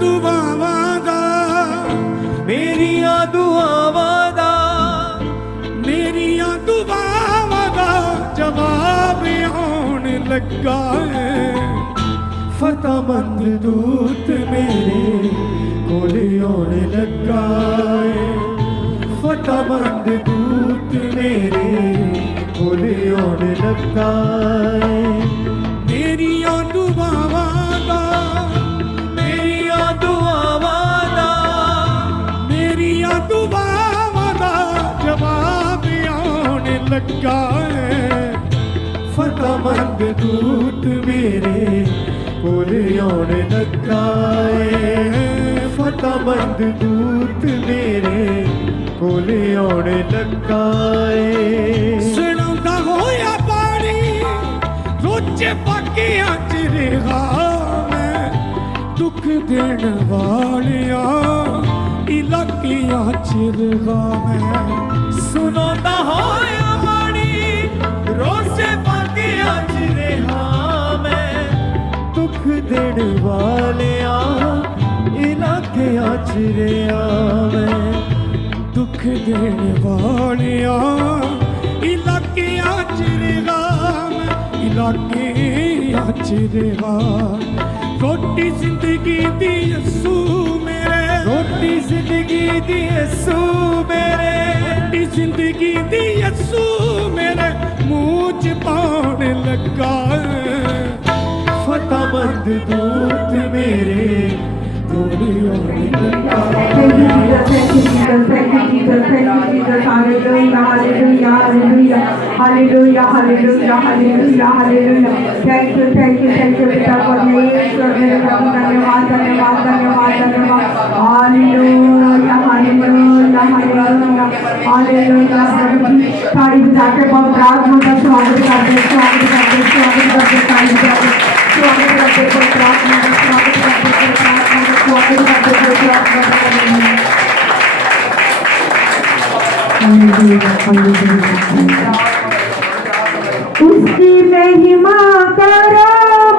दुआवां दा मेरियां दुआवां दा मेरियां दुआवां दा जवाब आउण लगा है फतेहमंद दूत मेरे कोल आउण लगा है फतेहमंद दूत मेरे कोल आउण लगा है मेरियां दुआवां दा मेरियां दुआवां दा मेरियां दुआवां दा जवाब आउण लगा है फतेहमंद दूत मेरे कोल आउण लगा है फतेहमंद दूत मेरे कोल आउण लगा है सुनांदा होया पानी रोजे बाकियां च रहा मैं दुख देण वालियां इलाकियां च रहा मैं सुनांदा होया पानी रोजे बाकियां च रहा मैं दुख देण वालियां इलाकियां च रहा मैं दुख देण वालियां इलाकियां च रहा मैं इलाकियां च रहा रोटी जिंदगी दी यसू मेरे रोटी जिंदगी दी यसू मेरे रोटी जिंदगी दी यसू मेरे मुंह च पाउण लगा फतेहमंद दूत मेरे कोल आउण लगा Thank you, Jesus. Thank you, Jesus. Thank you, Jesus. Hallelujah, hallelujah, hallelujah, hallelujah, hallelujah, hallelujah, hallelujah. Thank you, thank you, thank you, पिता परमेश्वर मेरे प्रभु धन्यवाद, धन्यवाद, धन्यवाद, धन्यवाद. Hallelujah, hallelujah, hallelujah, hallelujah. प्रभु जी ताली बजा के बहुत प्रार्थना का स्वागत करते, स्वागत करते, स्वागत करते, ताली बजा के स्वागत करते, बहुत प्रार्थना का स्वागत करते, प्रार्थना का स्वागत करते, प्रार्थना करते. उसकी महिमा करो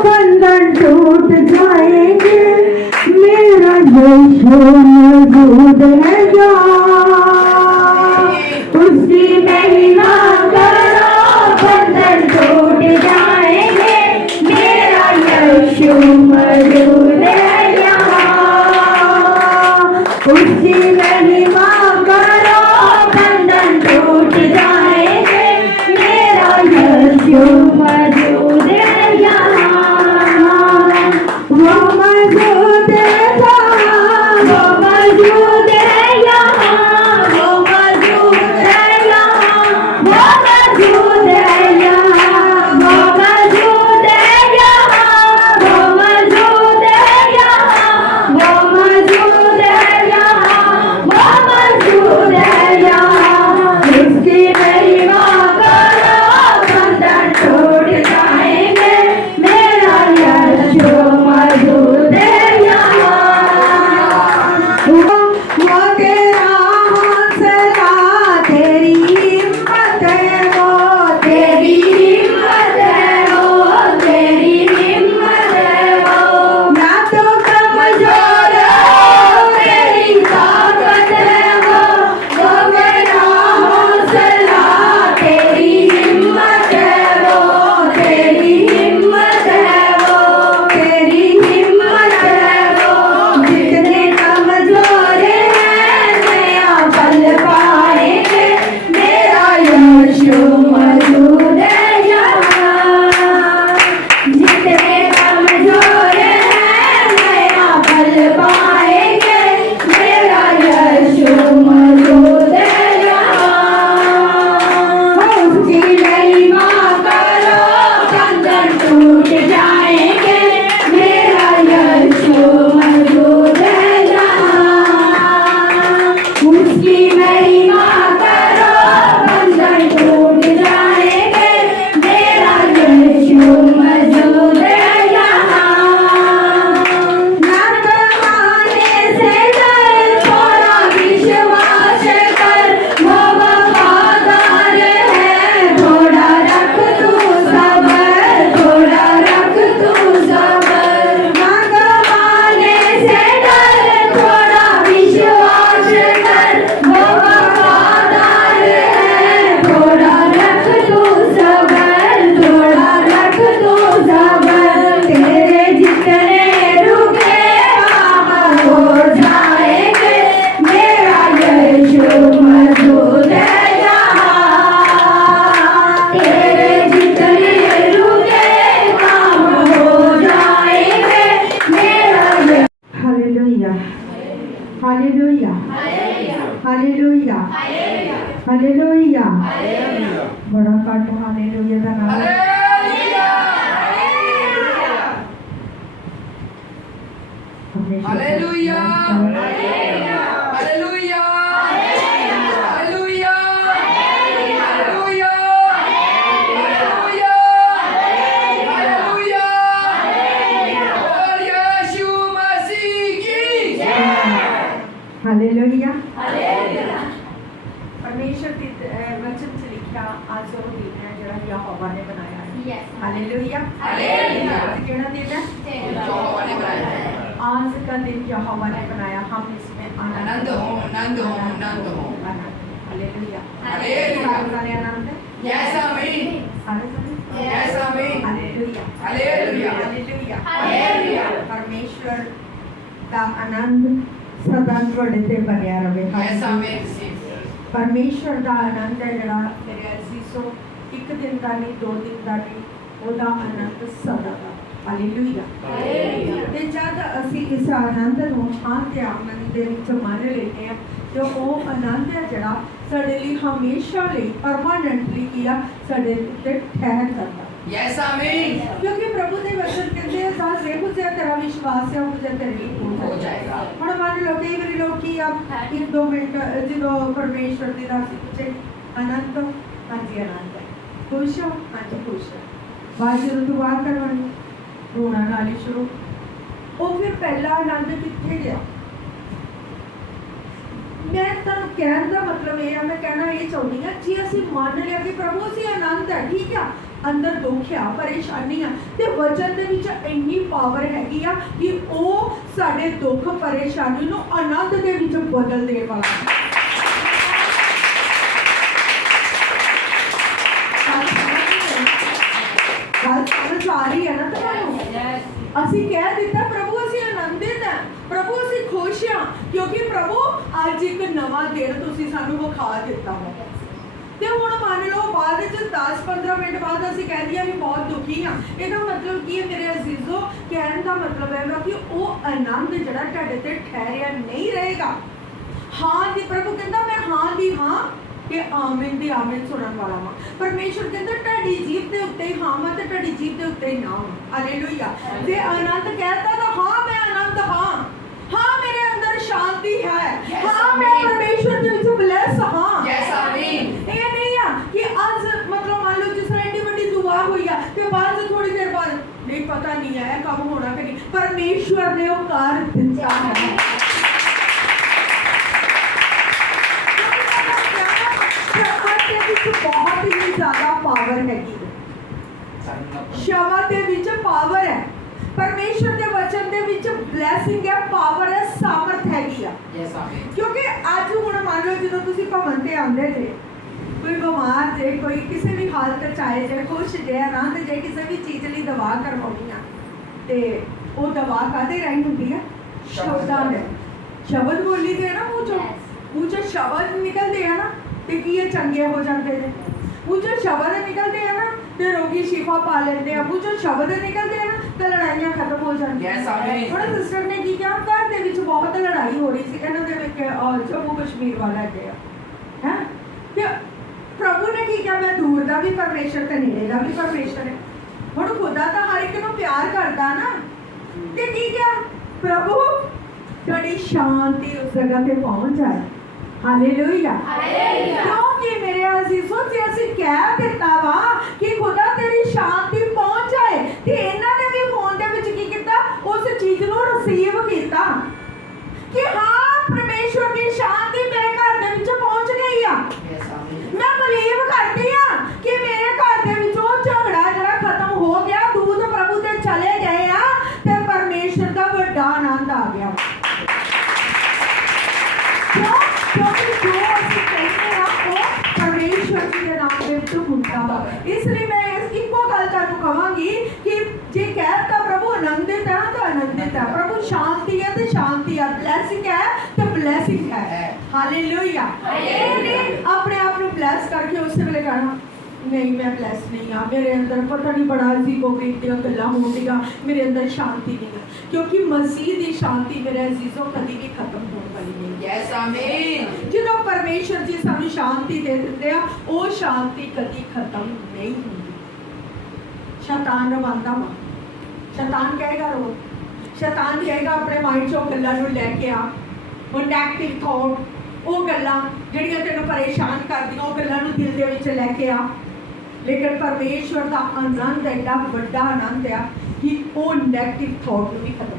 बंधन टूट जाएंगे मेरा यीशु मौजूद है जा उसकी महिमा करो बंधन टूट जाएंगे मेरा यीशु मौजूद है यहाँ उसकी महिमा करो बंधन टूट जाएंगे मेरा यीशु मौजूद है यहाँ वो मौजूद है यहाँ वो मौजूद है यहाँ वो मौजूद है यहाँ वो मौजूद है यहाँ वो मौजूद है यहाँ वो मौजूद हालेलुया हालेलुया बड़ा घट हालेलुया का नाम hallelujah hallelujah hallelujah hallelujah hallelujah hallelujah और यीशु मसीह की हालेलुया परमेश्वर की वचन से लिखा आज वो दिन है जरा यहोवा ने बनाया है हालेलुया हालेलुया केड़ा दिन है यहोवा ने बनाया है। आज का दिन यहोवा ने बनाया हम इसमें आनंद हो आनंद हो आनंद हो हालेलुया हालेलुया सारे आनंद है यस आमीन सारे यस आमीन हालेलुया हालेलुया हालेलुया हालेलुया परमेश्वर का आनंद सदा ਤੁਹਾਡੇ ਤੇ ਬਣਿਆ ਰਵੇ यस आमीन ਪਰਮੇਸ਼ਵਰ ਦਾ ਆਨੰਦ ਹੈ ਜਿਹੜਾ ਮੇਰੇ ਅਜ਼ੀਜ਼ੋ ਇੱਕ ਦਿਨ ਦਾ ਨਹੀਂ ਦੋ ਦਿਨ ਦਾ ਨਹੀਂ ਉਹਦਾ ਆਨੰਦ ਸਦਾ ਦਾ ਹਾਲੇਲੂਇਆ ਤੇ ਜਦ ਅਸੀਂ ਇਸ ਆਨੰਦ ਨੂੰ ਹਾਂ ਤੇ ਆਨੰਦ ਦੇ ਵਿੱਚ ਮੰਨ ਲੈਂਦੇ ਹਾਂ ਤੇ ਉਹ ਆਨੰਦ ਹੈ ਜਿਹੜਾ ਸਾਡੇ ਲਈ ਹਮੇਸ਼ਾ ਲਈ ਪਰਮਾਨੈਂਟਲੀ ਕੀ ਆ ਸਾਡੇ ਉੱਤੇ ਠਹਿਰ ਜਾਂਦਾ यस आमीन ਕਿਉਂਕਿ ਪ੍ਰਭੂ ਦੇ ਵਚਨ ਕਹਿੰਦੇ ਆ ਸਾਹ ਜਿਹੋ ਜਿਹਾ ਤੇਰਾ ਵਿਸ਼ਵਾਸ ਹੈ ਉਹ ਜਿਹਾ ਤੇਰੇ ਲਈ हो ਹੋ ਜਾਏਗਾ जाएगा ਹੁਣ ਮੰਨ ਲਓ ਕਈ ਵਾਰੀ ਲੋਕ ਕੀ ਆ ਇੱਕ ਦੋ ਮਿੰਟ ਜਦੋਂ ਪਰਮੇਸ਼ਵਰ ਦੀ ਦਾਸੀ ਪੁੱਛੇ ਆਨੰਦ ਹਾਂਜੀ ਆਨੰਦ ਹੈ ਖੁਸ਼ ਹੋ ਹਾਂਜੀ ਖੁਸ਼ ਹੈ ਬਾਅਦ ਜਦੋਂ ਦੁਆ ਕਰਵਾਉਣੀ ਰੋਣਾ ਨਾਲ ਹੀ ਸ਼ੁਰੂ ਉਹ ਫਿਰ ਪਹਿਲਾ ਆਨੰਦ ਕਿੱਥੇ ਗਿਆ ਮੈਂ ਤੁਹਾਨੂੰ ਕਹਿਣ ਦਾ ਮਤਲਬ ਇਹ ਆ ਮੈਂ ਕਹਿਣਾ ਇਹ ਚਾਹੁੰਦੀ ਆ ਜੇ ਅਸੀਂ ਮੰਨ ਲਿਆ ਕਿ ਪ੍ਰਭੂ ਅਸੀਂ ਆਨੰਦ ਹੈ ਠੀਕ ਆ ਅੰਦਰ ਦੁੱਖ ਆ ਪਰੇਸ਼ਾਨੀ ਆ ਤੇ ਵਚਨ ਦੇ ਵਿੱਚ ਇੰਨੀ ਪਾਵਰ ਹੈਗੀ ਆ ਕਿ ਉਹ ਸਾਡੇ ਦੁੱਖ ਪਰੇਸ਼ਾਨੀ ਨੂੰ ਆਨੰਦ ਦੇ ਵਿੱਚ ਬਦਲ ਦੇਣ ਵਾਲਾ ਹੈ ਗੱਲ ਸਮਝ ਆ ਰਹੀ ਹੈ ਨਾ ਤੁਹਾਨੂੰ ਅਸੀਂ ਕਹਿ ਦਿੱਤਾ ਪ੍ਰਭੂ ਅਸੀਂ ਆਨੰਦਿਤ ਹਾਂ ਪ੍ਰਭੂ ਅਸੀਂ ਖੁਸ਼ ਹਾਂ ਕਿਉਂਕਿ ਪ੍ਰਭੂ ਅੱਜ ਇੱਕ ਨਵਾਂ ਦਿਨ ਤੁਸੀਂ ਸਾਨੂੰ ਵਿਖਾ ਦਿੱਤਾ ਹੈ ਤੇ ਹੁਣ ਮੰਨ ਲਓ ਬਾਅਦ ਵਿੱਚ 10-15 ਮਿੰਟ ਬਾਅਦ ਅਸੀਂ ਕਹਿ ਦਈਏ ਵੀ ਬਹੁਤ ਦੁਖੀ ਹਾਂ ਇਹਦਾ ਮਤਲਬ ਕੀ ਹੈ ਮੇਰੇ ਅਜ਼ੀਜ਼ੋ ਕਹਿਣ ਦਾ ਮਤਲਬ ਹੈ ਕਿ ਉਹ ਆਨੰਦ ਜਿਹੜਾ ਤੁਹਾਡੇ ਤੇ ਠਹਿਰਿਆ ਨਹੀਂ ਰਹੇਗਾ ਹਾਂ ਦੀ ਪ੍ਰਭੂ ਕਹਿੰਦਾ ਮੈਂ ਹਾਂ ਦੀ ਹਾਂ ਕਿ ਆਮੀਨ ਦੀ ਆਮੀਨ ਸੁਣਨ ਵਾਲਾ ਹਾਂ ਪਰਮੇਸ਼ਵਰ ਕਹਿੰਦਾ ਤੁਹਾਡੀ ਜੀਭ ਦੇ ਉੱਤੇ ਹੀ ਹਾਂ ਮੈਂ ਤੇ ਤੁਹਾਡੀ ਜੀਭ ਦੇ ਉੱਤੇ ਹੀ ਨਾ ਹਾਂ ਹਾਲੇਲੂਇਆ ਜੇ ਆਨੰਦ ਕਹਿਤਾ ਤਾਂ ਹਾਂ ਮੈਂ ਆਨੰਦ ਹਾਂ ਹਾਂ ਮੇਰੇ ਅੰਦਰ ਸ਼ਾਂਤੀ ਹੈ ਹਾਂ ਮੈਂ ਪਰਮੇਸ਼ਵਰ ਦੇ ਵਿੱਚ ਬਲੈਸ ਹਾਂ यस आमीन ਇਹ ਨਹੀਂ ਆ ਕਿ ਅੱਜ ਮਤਲਬ ਮੰਨ ਲਓ ਜਿਸ ਤਰ੍ਹਾਂ ਏਡੀ ਵੱਡੀ ਦੁਆ ਹੋਈ ਆ ਤੇ ਬਾਅਦ ਚ ਥੋੜੀ ਦੇਰ ਬਾਅਦ ਨਹੀਂ ਪਤਾ ਨਹੀਂ ਹੈ ਇਹ ਕੰਮ ਹੋਣਾ ਕਿ ਨਹੀਂ ਪਰਮੇਸ਼ਵਰ ਨੇ ਉਹ ਕਰ ਦਿੱਤਾ ਹੈ ਬਹੁਤ ਹੀ ਜ਼ਿਆਦਾ ਪਾਵਰ ਹੈਗੀ ਸ਼ਬਦ ਦੇ ਵਿੱਚ ਪਾਵਰ ਹੈ ਪਰਮੇਸ਼ਵਰ ਦੇ ਵਚਨ ਦੇ ਵਿੱਚ ਬਲੇਸਿੰਗ ਹੈ ਪਾਵਰ ਹੈ ਸਾਮਰਥ ਹੈਗੀ ਆ यस आमीन ਕਿਉਂਕਿ ਅੱਜ ਹੁਣ ਮੰਨ ਲਓ ਜਦੋਂ ਤੁਸੀਂ ਭਵਨ ਤੇ ਆਉਂਦੇ ਜੇ ਕੋਈ ਬਿਮਾਰ ਜੇ ਕੋਈ ਕਿਸੇ ਵੀ ਹਾਲਤ ਚ ਆਏ ਜੇ ਖੁਸ਼ ਜੇ ਆਨੰਦ ਜੇ ਕਿਸੇ ਵੀ ਚੀਜ਼ ਲਈ ਦਵਾ ਕਰਵਾਉਣੀ ਆ ਤੇ ਉਹ ਦਵਾ ਕਾਹਦੇ ਰਾਹੀਂ ਹੁੰਦੀ ਆ ਸ਼ਬਦਾਂ ਦੇ ਸ਼ਬਦ ਬੋਲੀ ਦੇ ਨਾ ਮੂੰਹ ਚੋਂ ਸ਼ਬਦ ਨਿਕਲਦੇ ਆ ਨਾ ਤੇ ਕੀ ਇਹ ਚੰਗੇ ਹੋ ਜਾਂਦੇ ਨੇ ਮੂੰਹ ਚੋਂ ਸ਼ਬਦ ਨਿਕਲਦੇ ਆ ਨਾ ਤੇ ਰੋਗੀ ਸ਼ਿਫਾ ਪਾ ਲੈਂਦੇ ਆ ਮੂੰਹ ਚੋਂ ਸ਼ਬਦ ਨਿਕਲਦੇ ਆ ਨਾ ਤੇ ਲੜਾਈਆਂ ਖਤਮ ਹੋ ਜਾਂਦੀਆਂ Yes, amen. ਹੁਣ ਸਿਸਟਰ ਨੇ ਕੀ ਕਿਹਾ ਘਰ ਦੇ ਵਿੱਚ ਬਹੁਤ ਲੜਾਈ ਹੋ ਰਹੀ ਸੀ ਇਹਨਾਂ ਦੇ ਵਿੱਚ ਜੰਮੂ ਕਸ਼ਮੀਰ ਵਾਲਾ ਹੈਗੇ ਆ ਹੈ ਤੇ ਪ੍ਰਭੂ ਨੇ ਕੀ ਕਿਹਾ ਮੈਂ ਦੂਰ ਦਾ ਵੀ ਪਰਮੇਸ਼ਰ ਤੇ ਨੇੜੇ ਦਾ ਵੀ ਪਰਮੇਸ਼ਰ ਹੈ ਹੁਣ ਖੁਦਾ ਤਾਂ ਹਰ ਇੱਕ ਨੂੰ ਪਿਆਰ ਕਰਦਾ ਨਾ ਤੇ ਕੀ ਕਿਹਾ ਪ੍ਰਭੂ ਤੁਹਾਡੀ ਸ਼ਾਂਤੀ ਉਸ ਜਗ੍ਹਾ ਤੇ ਪਹੁੰਚ ਜਾਏ ਹਾਲੇਲੂਇਆ ਕਿਉਂਕਿ ਮੇਰੇ ਅਜ਼ੀਜ਼ੋ ਜੇ ਅਸੀਂ ਕਹਿ ਦਿੱਤਾ ਵਾ ਕਿ ਖੁਦਾ ਤੇਰੀ ਸ਼ਾਂਤੀ ਪਹੁੰਚ ਜਾਏ ਤੇ ਇਹਨਾਂ ਨੇ ਵੀ ਫੋਨ ਦੇ ਵਿੱਚ ਕੀ ਕੀਤਾ ਉਸ ਚੀਜ਼ ਨੂੰ ਰਿਸੀਵ ਕੀਤਾ ਕਿ ਹਾਂ ਪਰਮੇਸ਼ਵਰ ਦੀ ਸ਼ਾਂਤੀ ਮੇਰੇ ਘਰ ਦੇ ਵਿੱਚ ਪਹੁੰਚ ਗਈ ਆ यस आमीन ਮੈਂ ਬਲੀਵ ਕਰਦੀ ਆ ਕਿ ਮੇਰੇ ਘਰ ਦੇ ਵਿੱਚ ਉਹ ਝਗੜਾ ਜਿਹੜਾ ਖਤਮ ਹੋ ਗਿਆ ਦੂਤ ਪ੍ਰਭੂ ਤੇ ਚਲੇ ਗਏ ਆ ਤੇ ਪਰਮੇਸ਼ਵਰ ਦਾ ਵੱਡਾ ਆਨੰਦ ਆ ਗਿਆ ਕਿਉਂਕਿ ਜੋ ਅਸੀਂ ਕਹਿੰਦੇ ਆ ਉਹ ਪਰਮੇਸ਼ਵਰ ਜੀ ਦੇ ਨਾਮ ਦੇ ਵਿੱਚ ਹੁੰਦਾ ਵਾ ਇਸ ਲਈ ਮੈਂ ਇੱਕੋ ਗੱਲ ਤੁਹਾਨੂੰ ਕਹਾਂਗੀ ਕਿ ਜੇ ਕਹਿਤਾ ਪ੍ਰਭੂ ਆਨੰਦਿਤ ਹੈ ਤਾਂ ਆਨੰਦਿਤ ਹੈ ਪ੍ਰਭੂ ਸ਼ਾਂਤੀ ਹੈ ਤੇ ਸ਼ਾਂਤੀ ਹੈ ਬਲੇਸਿੰਗ ਹੈ ਤੇ ਬਲੇਸਿੰਗ ਹੈ ਹਾਲੇਲੂਇਆ ਆਪਣੇ ਆਪ ਨੂੰ ਬਲੈਸ ਕਰਕੇ ਉਸੇ ਵੇਲੇ ਕਹਿਣਾ नहीं मैं ब्लैस नहीं हाँ, मेरे अंदर पता नहीं बड़ा अजीब हो गई गल्लां होंदियां, मेरे अंदर शांति नहीं है, क्योंकि मसीह की शांति मेरे अजीजों कभी भी खत्म होने वाली नहीं है। यस आमीन। जो परमेश्वर जी सानू शांति दे दिंदे आ, वो शांति कभी खत्म नहीं होंदी। शैतान रवांदा वा, शैतान कहेगा रो, शैतान कहेगा अपने माइंड चों गल्लां नूं लैके आ, वो नेगेटिव थॉट, वो गल्लां जिहड़ियां तैनूं परेशान करदियां, वो गल्लां नूं दिल दे विच लैके आ। लेकिन परमेश्वर का आनंद एडा वड्डा आनंद है कि वो नेगेटिव थॉट नूं भी खत्म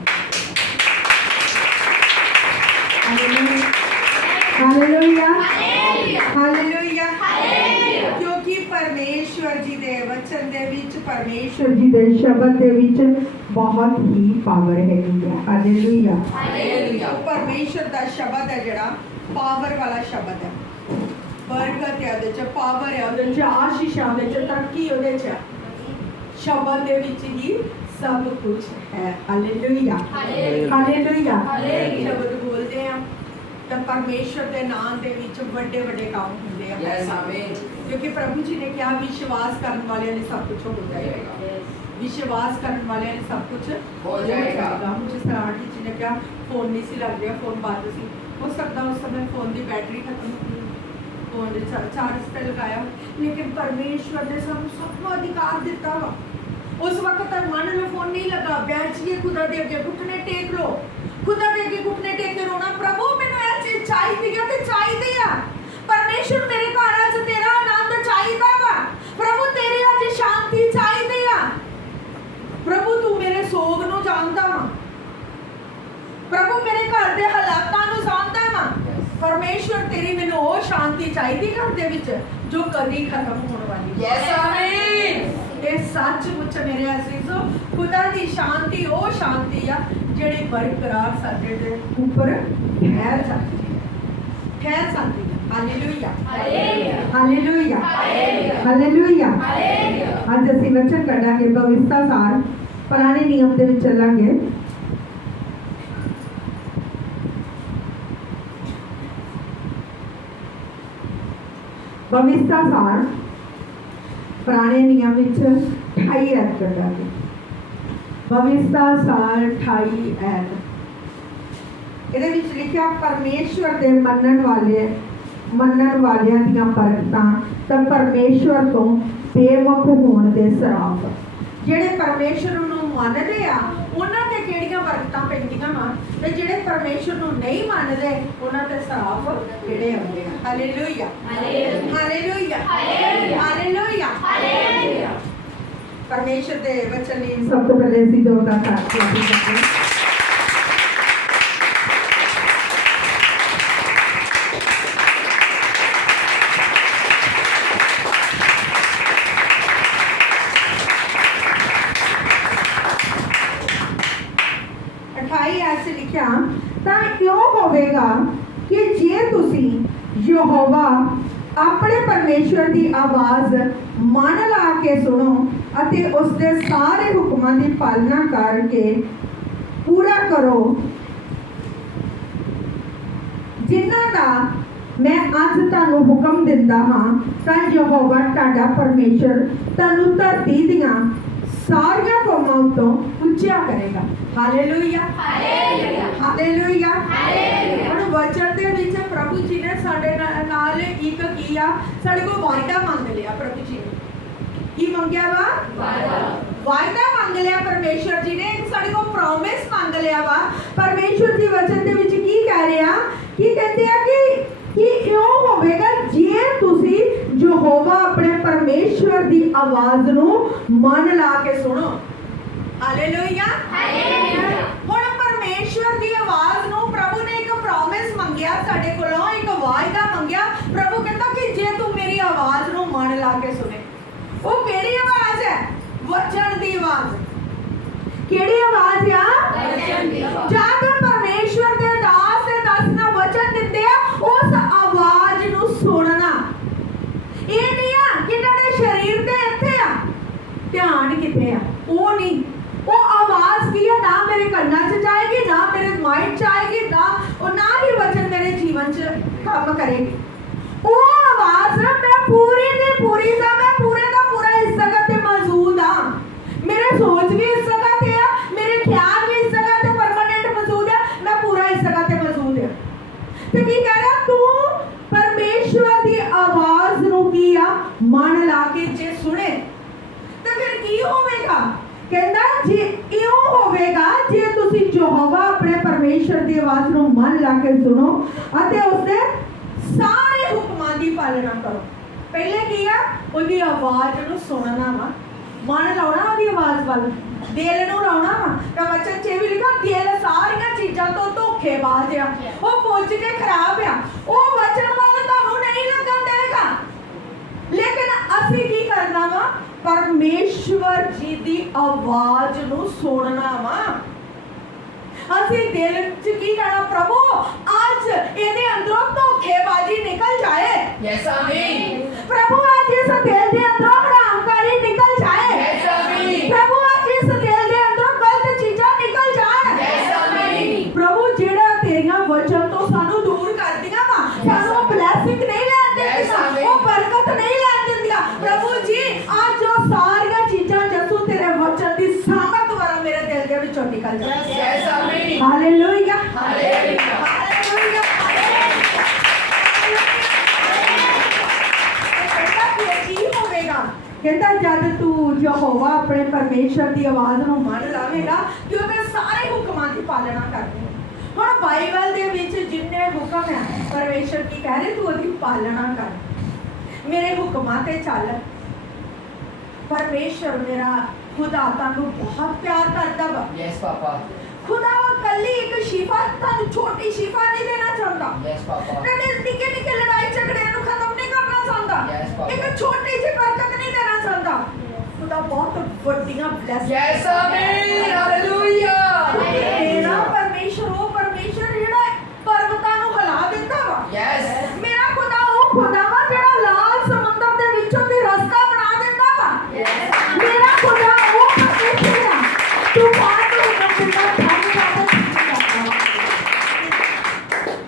हालेलुया हालेलुया हालेलुया। क्योंकि परमेश्वर जी दे वचन दे विच, परमेश्वर जी दे शब्द दे विच बहुत ही पावर है। Hallelujah hallelujah. परमेश्वर दा शब्द है जिहड़ा पावर वाला शब्द है, बरकत है ਉਹਦੇ ਚ, पावर है ਉਹਦੇ ਚ, आशीष है ਉਹਦੇ ਚ, तरक्की ਉਹਦੇ ਚ है। शब्द ਦੇ ਵਿੱਚ ਹੀ सब कुछ है। Hallelujah hallelujah. शब्द बोलते हैं तो परमेश्वर के नाम ਦੇ ਵਿੱਚ ਵੱਡੇ ਵੱਡੇ ਕੰਮ ਹੁੰਦੇ ਆ। यस आमीन। क्योंकि प्रभु जी ने कहा विश्वास करने वाले ने सब कुछ हो जाएगा, विश्वास करने वाले ने सब कुछ हो जाएगा। मुझे सराठी जी ने कहा फोन नहीं सी लग रहा, फोन बंद सी, हो सकता उस समय फोन की बैटरी खत्म हो गई, फोन चार्ज पे लगाया, लेकिन परमेश्वर ने सबको अधिकार दिता वा। उस वक्त तक मन लो फोन नहीं लगा, बैठिए खुदा दे अगे घुटने टेक लो, खुदा दे अगे घुटने टेक के रोना, प्रभु मैनू यह चीज चाहिए ते चाहिए आ, परमेश्वर मेरे घर अज तेरा आनंद चाहिए वा, प्रभु तेरी अज शांति चाहिए आ, प्रभु तू मेरे सोग नू जानदा वा, प्रभु मेरे घर दे हालातां नू जानदा वा, परमेश्वर तेरी मैनू वो शांति चाहिए घर दे विच जो कदी खत्म होने वाली। यस आमीन। ये सचमुच मेरे अजीजों खुदा की शांति वो शांति आ जिहड़ी बरकरार साडे दे ऊपर ठहर जाती है, ठहर जाती है। Hallelujah hallelujah hallelujah. आज ਅਸੀਂ ਵਚਨ ਕੱਢਾਂਗੇ ਭਵਿਸ਼ਤਾ ਸਾਰ, ਪੁਰਾਣੇ ਨਿਯਮ ਦੇ ਵਿੱਚ ਚੱਲਾਂਗੇ। ਭਵਿਸ਼ਤਾ ਸਾਰ ਪੁਰਾਣੇ ਨਿਯਮ ਵਿੱਚ 28 ਐਤ ਕੱਢਾਂਗੇ। ਭਵਿਸ਼ਤਾ ਸਾਰ 28 ਐਤ, ਇਹਦੇ ਵਿੱਚ ਲਿਖਿਆ परमेश्वर ਦੇ ਮੰਨਣ ਵਾਲਿਆਂ ਦੀਆਂ ਬਰਕਤਾਂ ਤਾਂ परमेश्वर ਤੋਂ ਬੇਵਕੂਫ ਹੋਣ ਦੇ ਸਰਾਪ। ਜਿਹੜੇ परमेश्वर ਨੂੰ ਮੰਨਦੇ ਆ ਉਹਨਾਂ ਤੇ ਕਿਹੜੀਆਂ ਬਰਕਤਾਂ ਪੈਂਦੀਆਂ ਵਾ, ਤੇ ਜਿਹੜੇ परमेश्वर ਨੂੰ ਨਹੀਂ ਮੰਨਦੇ ਉਹਨਾਂ ਤੇ ਸਰਾਪ ਕਿਹੜੇ ਆਉਂਦੇ ਆ। Hallelujah hallelujah hallelujah hallelujah. परमेश्वर ਦੇ ਵਚਨ ਲਈ ਸਭ ਤੋਂ ਪਹਿਲੇ ਅਸੀਂ ਜੋਰਦਾਰ ਤਾੜੀ ਮਾਰੀਏ। ऐसे लिखा ਤਾਂ ਕਿਉਂ ਹੋਵੇਗਾ ਕਿ ਜੇ ਤੁਸੀਂ ਯਹੋਵਾ ਆਪਣੇ ਪਰਮੇਸ਼ਵਰ ਦੀ ਆਵਾਜ਼ ਮਨ ਲਾ ਕੇ ਸੁਣੋ ਅਤੇ ਉਸ ਦੇ ਸਾਰੇ ਹੁਕਮਾਂ ਦੀ ਪਾਲਣਾ ਕਰਕੇ ਪੂਰਾ ਕਰੋ, ਜਿਨ੍ਹਾਂ ਦਾ ਮੈਂ ਅੱਜ ਤੁਹਾਨੂੰ ਹੁਕਮ ਦਿੰਦਾ ਹਾਂ, ਤਾਂ ਯਹੋਵਾ ਤੁਹਾਡਾ ਪਰਮੇਸ਼ਵਰ ਤੁਹਾਨੂੰ ਧਰਤੀ ਦੀਆਂ ਸਾਰੀਆਂ ਕੌਮਾਂ ਤੋਂ ਉੱਚਾ ਕਰੇਗਾ। Hallelujah hallelujah hallelujah hallelujah. ਹੁਣ ਵਚਨ ਦੇ ਵਿੱਚ ਪ੍ਰਭੂ ਜੀ ਨੇ ਸਾਡੇ ਨਾਲ ਇੱਕ ਕੀਆ, ਸਾਡੇ ਕੋਲ ਵਾਅਦਾ ਮੰਗ ਲਿਆ। ਪ੍ਰਭੂ ਜੀ ਨੇ ਕੀ ਮੰਗਿਆ ਵਾ? ਵਾਅਦਾ ਮੰਗ ਲਿਆ ਪਰਮੇਸ਼ਵਰ ਜੀ ਨੇ, ਸਾਡੇ ਕੋਲ ਪ੍ਰੋਮਿਸ ਮੰਗ ਲਿਆ ਵਾ। ਪਰਮੇਸ਼ਵਰ ਜੀ ਵਚਨ ਦੇ ਵਿੱਚ ਕੀ ਕਹਿ ਰਿਹਾ, ਕੀ ਕਹਿੰਦੇ ਆ ਕਿ ਇਉਂ ਹੋਵੇਗਾ ਜੇ ਤੁਸੀਂ ਯਹੋਵਾ ਆਪਣੇ ਪਰਮੇਸ਼ਵਰ ਦੀ ਆਵਾਜ਼ ਨੂੰ ਮਨ ਲਾ ਕੇ ਸੁਣੋ। Hallelujah hallelujah. ਹੁਣ ਪਰਮੇਸ਼ਵਰ ਦੀ ਆਵਾਜ਼ ਨੂੰ ਪ੍ਰਭੂ ਨੇ ਇੱਕ ਪ੍ਰੋਮਿਸ ਮੰਗਿਆ, ਸਾਡੇ ਕੋਲੋਂ ਇੱਕ ਵਾਅਦਾ ਮੰਗਿਆ। ਪ੍ਰਭੂ ਕਹਿੰਦਾ ਕਿ ਜੇ ਤੂੰ ਮੇਰੀ ਆਵਾਜ਼ ਨੂੰ ਮਨ ਲਾ ਕੇ ਸੁਣੇ। ਉਹ ਕਿਹੜੀ ਆਵਾਜ਼ ਹੈ? ਵਚਨ ਦੀ ਆਵਾਜ਼। ਕਿਹੜੀ ਆਵਾਜ਼ ਆ? ਵਚਨ ਦੀ ਆਵਾਜ਼। ਜਦ ਪਰਮੇਸ਼ਵਰ ਦੇ ਦਾਸ ਤੇ ਦਾਸਨਾ ਵਚਨ ਦਿੰਦੇ ਆ, ਉਸ ਆਵਾਜ਼ ਨੂੰ ਸੁਣਨਾ। ਇਹ ਨਹੀਂ ਆ ਕਿ ਤੁਹਾਡੇ ਸਰੀਰ ਦੇ ਇੱਥੇ ਆ, ਧਿਆਨ ਕਿੱਥੇ ਆ, ਉਹ ਨਹੀਂ। ਉਹ ਆਵਾਜ਼ ਕੀ ਹੈ? ਨਾ ਮੇਰੇ ਕੰਨਾਂ 'ਚ ਜਾਏਗੀ, ਨਾ ਮੇਰੇ ਮਾਈਂਡ 'ਚ ਆਏਗੀ, ਨਾ ਹੀ ਵਚਨ ਮੇਰੇ ਜੀਵਨ 'ਚ ਕੰਮ ਕਰੇਗੀ। ਉਹ ਆਵਾਜ਼ ਮੈਂ ਪੂਰੀ ਦੀ ਪੂਰੀ ਦਾ, ਮੈਂ ਪੂਰੇ ਮਨ ਲਾ ਕੇ ਜੇ ਸੁਣੇ ਤੇ ਫਿਰ ਕੀ ਹੋਵੇਗਾ? ਕਹਿੰਦਾ ਜੇ ਇਉਂ ਹੋਵੇਗਾ ਜੇ ਤੁਸੀਂ ਯਹੋਵਾ ਆਪਣੇ ਪਰਮੇਸ਼ਰ ਦੀ ਆਵਾਜ਼ ਨੂੰ ਮਨ ਲਾ ਕੇ ਸੁਣੋ ਅਤੇ ਉਸਦੇ ਸਾਰੇ ਹੁਕਮਾਂ ਦੀ ਪਾਲਣਾ ਕਰੋ। ਪਹਿਲੇ ਕੀ ਆ? ਉਹਦੀ ਆਵਾਜ਼ ਨੂੰ ਸੁਣਨਾ ਵਾ, ਮਨ ਲਾਉਣਾ ਉਹਦੀ ਆਵਾਜ਼ ਵੱਲ, ਦਿਲ ਨੂੰ ਲਾਉਣਾ ਵਾ। ਤਾਂ ਵਚਨ 'ਚ ਵੀ ਲਿਖਾ ਦਿਲ ਸਾਰੀਆਂ ਚੀਜ਼ਾਂ ਤੋਂ ਧੋਖੇਬਾਜ਼ ਆ, ਉਹ ਪੁੱਜ ਕੇ ਖਰਾਬ ਆ, ਉਹ ਵਚਨ ਵੱਲ ਤੁਹਾਨੂੰ ਨਹੀਂ ਲੱਗਣ ਦੇਗਾ। ਲੇਕਿਨ ਅਸੀਂ ਕੀ ਕਰਨਾ ਵਾ? ਪਰਮੇਸ਼ਵਰ ਜੀ ਦੀ ਆਵਾਜ਼ ਨੂੰ ਸੁਣਨਾ ਵਾ। ਅਸੀਂ ਦਿਲ 'ਚ ਕੀ ਕਹਿਣਾ? ਪ੍ਰਭੂ ਅੱਜ ਇਹਦੇ ਅੰਦਰੋਂ ਧੋਖੇਬਾਜ਼ੀ ਨਿਕਲ ਜਾਏ। Yes, amen. ਪ੍ਰਭੂ ਅੱਜ ਇਸ ਦਿਲ ਦੇ ਅੰਦਰੋਂ ਹਰਾਮਕਾਰੀ ਨਿਕਲ ਜਾਏ। Yes, amen. ਪ੍ਰਭੂ ਅੱਜ ਇਸ ਦਿਲ ਦੇ ਅੰਦਰੋਂ ਗਲਤ ਚੀਜ਼ਾਂ ਨਿਕਲ ਜਾਣ। Yes, amen. ਪ੍ਰਭੂ ਜਿਹੜਾ ਤੇਰੀਆਂ ਵਚਨ ਤੋਂ ਸਾਨੂੰ ਦੂਰ ਕਰਦੀਆਂ ਵਾ, ਸਾਨੂੰ ਉਹ ਬਲੈਸਿੰਗ ਨਹੀਂ ਲੈਣ Yes, ਦਿੰਦੀਆਂ, amen. ਉਹ ਬਰਕਤ ਨਹੀਂ ਲੈਣ ਦਿੰਦੀਆਂ। ਪ੍ਰਭੂ ਜੀ ਅੱਜ ਉਹ ਸਾਰੀਆਂ ਚੀਜ਼ਾਂ ਜਸੂ ਤੇਰੇ ਵਚਨ ਦੀ ਸਾਮਰਥ ਦੁਆਰਾ ਮੇਰੇ ਦਿਲ ਦੇ ਵਿੱਚੋਂ ਨਿਕਲ ਜਾਣ। Yes, amen. Hallelujah, Hallelujah. Hallelujah. ਕੀ ਹੋਵੇਗਾ? ਕਹਿੰਦਾ ਜਦ ਤੂੰ ਯਹੋਵਾ ਆਪਣੇ ਪਰਮੇਸ਼ਰ ਦੀ ਆਵਾਜ਼ ਨੂੰ ਮੰਨ ਲਾਵੇਗਾ ਕਿ ਉਹਦੇ ਸਾਰੇ ਹੁਕਮਾਂ ਦੀ ਪਾਲਣਾ ਕਰਨੀ। ਹੁਣ ਬਾਈਬਲ ਦੇ ਵਿੱਚ ਜਿੰਨੇ ਹੁਕਮ ਹੈ, ਪਰਮੇਸ਼ਰ ਕੀ ਕਹਿ ਰਹੇ? ਤੂੰ ਉਹਦੀ ਪਾਲਣਾ ਕਰ, ਮੇਰੇ ਹੁਕਮਾਂ ਤੇ ਚੱਲ। ਪਰਮੇਸ਼ਰ ਮੇਰਾ ਖੁਦਾ ਤੁਹਾਨੂੰ ਬਹੁਤ ਪਿਆਰ ਕਰਦਾ ਵਾ। Yes, Papa. ਖੁਦਾ ਕੱਲੀ ਇੱਕ ਸ਼ਿਫਾ, ਤੁਹਾਨੂੰ ਛੋਟੀ ਸ਼ਿਫਾ ਨਹੀਂ ਦੇਣਾ ਚਾਹੁੰਦਾ। Yes, Papa. ਤੁਹਾਡੇ ਨਿੱਕੇ ਨਿੱਕੇ ਲੜਾਈ ਝਗੜਿਆਂ ਨੂੰ ਖਤਮ ਨਹੀਂ ਕਰਨਾ ਚਾਹੁੰਦਾ। Yes, Papa. ਇੱਕ ਛੋਟੀ ਜਿਹੀ ਬਰਕਤ ਨਹੀਂ ਦੇਣਾ ਚਾਹੁੰਦਾ। ਖੁਦਾ ਬਹੁਤ ਵੱਡੀਆਂ ਬਲੈਸਿੰਗ Yes, amen. Hallelujah. ਮੇਰਾ ਪਰਮੇਸ਼ਰ ਉਹ ਪਰਮੇਸ਼ਰ ਜਿਹੜਾ ਪਰਬਤਾਂ ਨੂੰ ਹਿਲਾ ਦਿੰਦਾ ਵਾ। Yes. ਮੇਰਾ ਖੁਦਾ ਉਹ ਖੁਦਾ ਵਾ ਜਿਹੜਾ ਲਾਲ ਸਮੁੰਦਰ ਦੇ ਵਿੱਚੋਂ ਦੀ ਰਸਤਾ ਬਣਾ ਦਿੰਦਾ ਵਾ। Yes. ਮੇਰਾ ਖੁਦਾ ਉਹ ਪਰਮੇਸ਼ਰ ਆ ਤੂਫਾਨ ਨੂੰ ਹੁਕਮ ਦਿੰਦਾ, ਠੰਡ ਦਾ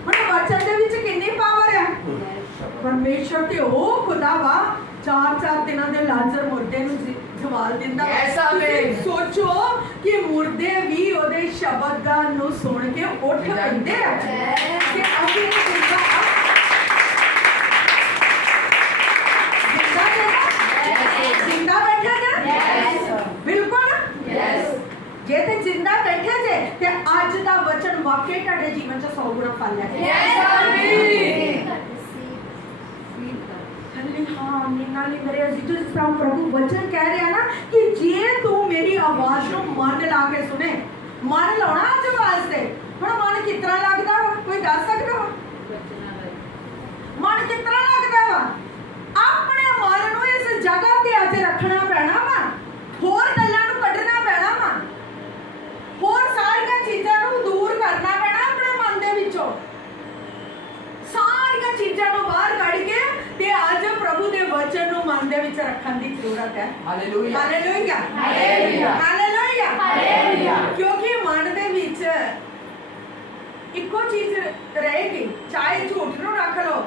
ਹੁਣ ਵਚਨ ਦੇ ਵਿੱਚ ਕਿੰਨੀ ਪਾਵਰ ਆ। ਪਰਮੇਸ਼ਰ ਤੇ ਉਹ ਖੁਦਾ ਵਾ 4-4 ਦਿਨਾਂ ਦੇ ਲਾਜ਼ਰ ਮੁਰਦੇ ਨੂੰ ਜਵਾਲ ਦਿੰਦਾ। Yes, amen. ਤੁਸੀਂ ਸੋਚੋ ਕਿ ਮੁਰਦੇ ਵੀ ਉਹਦੇ ਸ਼ਬਦ ਦਾ ਨੂੰ ਸੁਣ ਕੇ ਉੱਠ ਪੈਂਦੇ ਆ ਕਿ ਅਸੀਂ ਜਿੰਦਾ ਜਿੰਦਾ ਬੈਠੇ ਜੇ ਬਿਲਕੁਲ। Yes. ਜੇ ਤੇ ਜਿੰਦਾ ਬੈਠੇ ਜੇ ਤੇ ਅੱਜ ਦਾ ਵਚਨ ਵਾਕਈ ਤੁਹਾਡੇ ਜੀਵਨ 'ਚ 100 ਗੁਣਾ ਫਲ ਲੈ ਕੇ Yes, amen. ਨਾਲੇ ਮੇਰੇ ਅਜ਼ੀਜ਼ੋ, ਜਿਸ ਤਰ੍ਹਾਂ ਪ੍ਰਭੂ ਵਚਨ ਕਹਿ ਰਿਹਾ ਨਾ ਕਿ ਜੇ ਤੂੰ ਮੇਰੀ ਆਵਾਜ਼ ਨੂੰ ਮਨ ਲਾ ਕੇ ਸੁਣੇ, ਮਨ ਲਾਉਣਾ ਅੱਜ ਆਵਾਜ਼ ਤੇ। ਹੁਣ ਮਨ ਕਿਸ ਤਰ੍ਹਾਂ ਲੱਗਦਾ ਵਾ? ਕੋਈ ਦੱਸ ਸਕਦਾ ਵਾ? ਮਨ ਕਿਸ ਤਰ੍ਹਾਂ ਲੱਗਦਾ ਵਾ? ਆਪਣੇ ਮਨ ਨੂੰ ਇਸ ਜਗ੍ਹਾ ਤੇ ਅੱਜ ਰੱਖਣਾ ਪੈਣਾ ਵਾ, ਹੋਰ ਗੱਲਾਂ ਨੂੰ ਕੱਢਣਾ ਪੈਣਾ ਵਾ, ਹੋਰ ਸਾਰੀਆਂ ਚੀਜ਼ਾਂ ਨੂੰ ਦੂਰ ਕਰਨਾ ਪੈਣਾ ਆਪਣੇ ਮਨ ਦੇ ਵਿੱਚੋਂ। ਸਾਰੀਆਂ ਚੀਜ਼ਾਂ ਨੂੰ ਬਾਹਰ ਕੱਢ ਕੇ ਤੇ ਅੱਜ ਪ੍ਰਭੂ ਦੇ ਵਚਨ ਨੂੰ ਮਨ ਦੇ ਵਿੱਚ ਰੱਖਣ ਦੀ ਜ਼ਰੂਰਤ ਹੈ। Hallelujah. Hallelujah, hallelujah, hallelujah, hallelujah. ਕਿਉਂਕਿ ਮਨ ਦੇ ਵਿੱਚ ਇੱਕੋ ਚੀਜ਼ ਰਹੇਗੀ, ਚਾਹੇ ਝੂਠ ਨੂੰ ਰੱਖ ਲਓ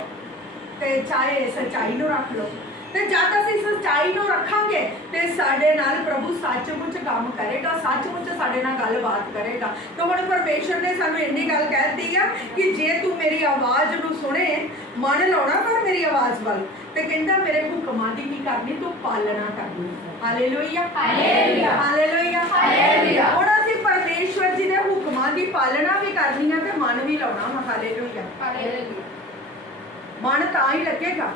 ਤੇ ਚਾਹੇ ਸੱਚਾਈ ਨੂੰ ਰੱਖ ਲਓ। ਤੇ ਜਦ ਅਸੀਂ ਸੱਚਾਈ ਨੂੰ ਰੱਖਾਂਗੇ ਤੇ ਸਾਡੇ ਨਾਲ ਪ੍ਰਭੂ ਸੱਚਮੁੱਚ ਕੰਮ ਕਰੇਗਾ, ਸੱਚਮੁੱਚ ਸਾਡੇ ਨਾਲ ਗੱਲਬਾਤ ਕਰੇਗਾ। ਤਾਂ ਹੁਣ ਪਰਮੇਸ਼ਰ ਨੇ ਸਾਨੂੰ ਇੰਨੀ ਗੱਲ ਕਹਿ ਦਿੱਤੀ ਆ ਕਿ ਜੇ ਤੂੰ ਮੇਰੀ ਆਵਾਜ਼ ਨੂੰ ਸੁਣੇ, ਮਨ ਲਾਉਣਾ ਪਰ ਮੇਰੀ ਆਵਾਜ਼ ਵੱਲ, ਤੇ ਕਹਿੰਦਾ ਮੇਰੇ ਹੁਕਮਾਂ ਦੀ ਕੀ ਕਰਨੀ? ਤੂੰ ਪਾਲਣਾ ਕਰਨੀ। Hallelujah, hallelujah, hallelujah, hallelujah. ਹੁਣ ਅਸੀਂ ਪਰਮੇਸ਼ਵਰ ਜੀ ਦੇ ਹੁਕਮਾਂ ਦੀ ਪਾਲਣਾ ਵੀ ਕਰਨੀ ਆ ਤੇ ਮਨ ਵੀ ਲਾਉਣਾ ਵਾ। ਹਾਲੇਲੂਇਆ। Hallelujah. ਮਨ ਤਾਂ ਹੀ ਲੱਗੇਗਾ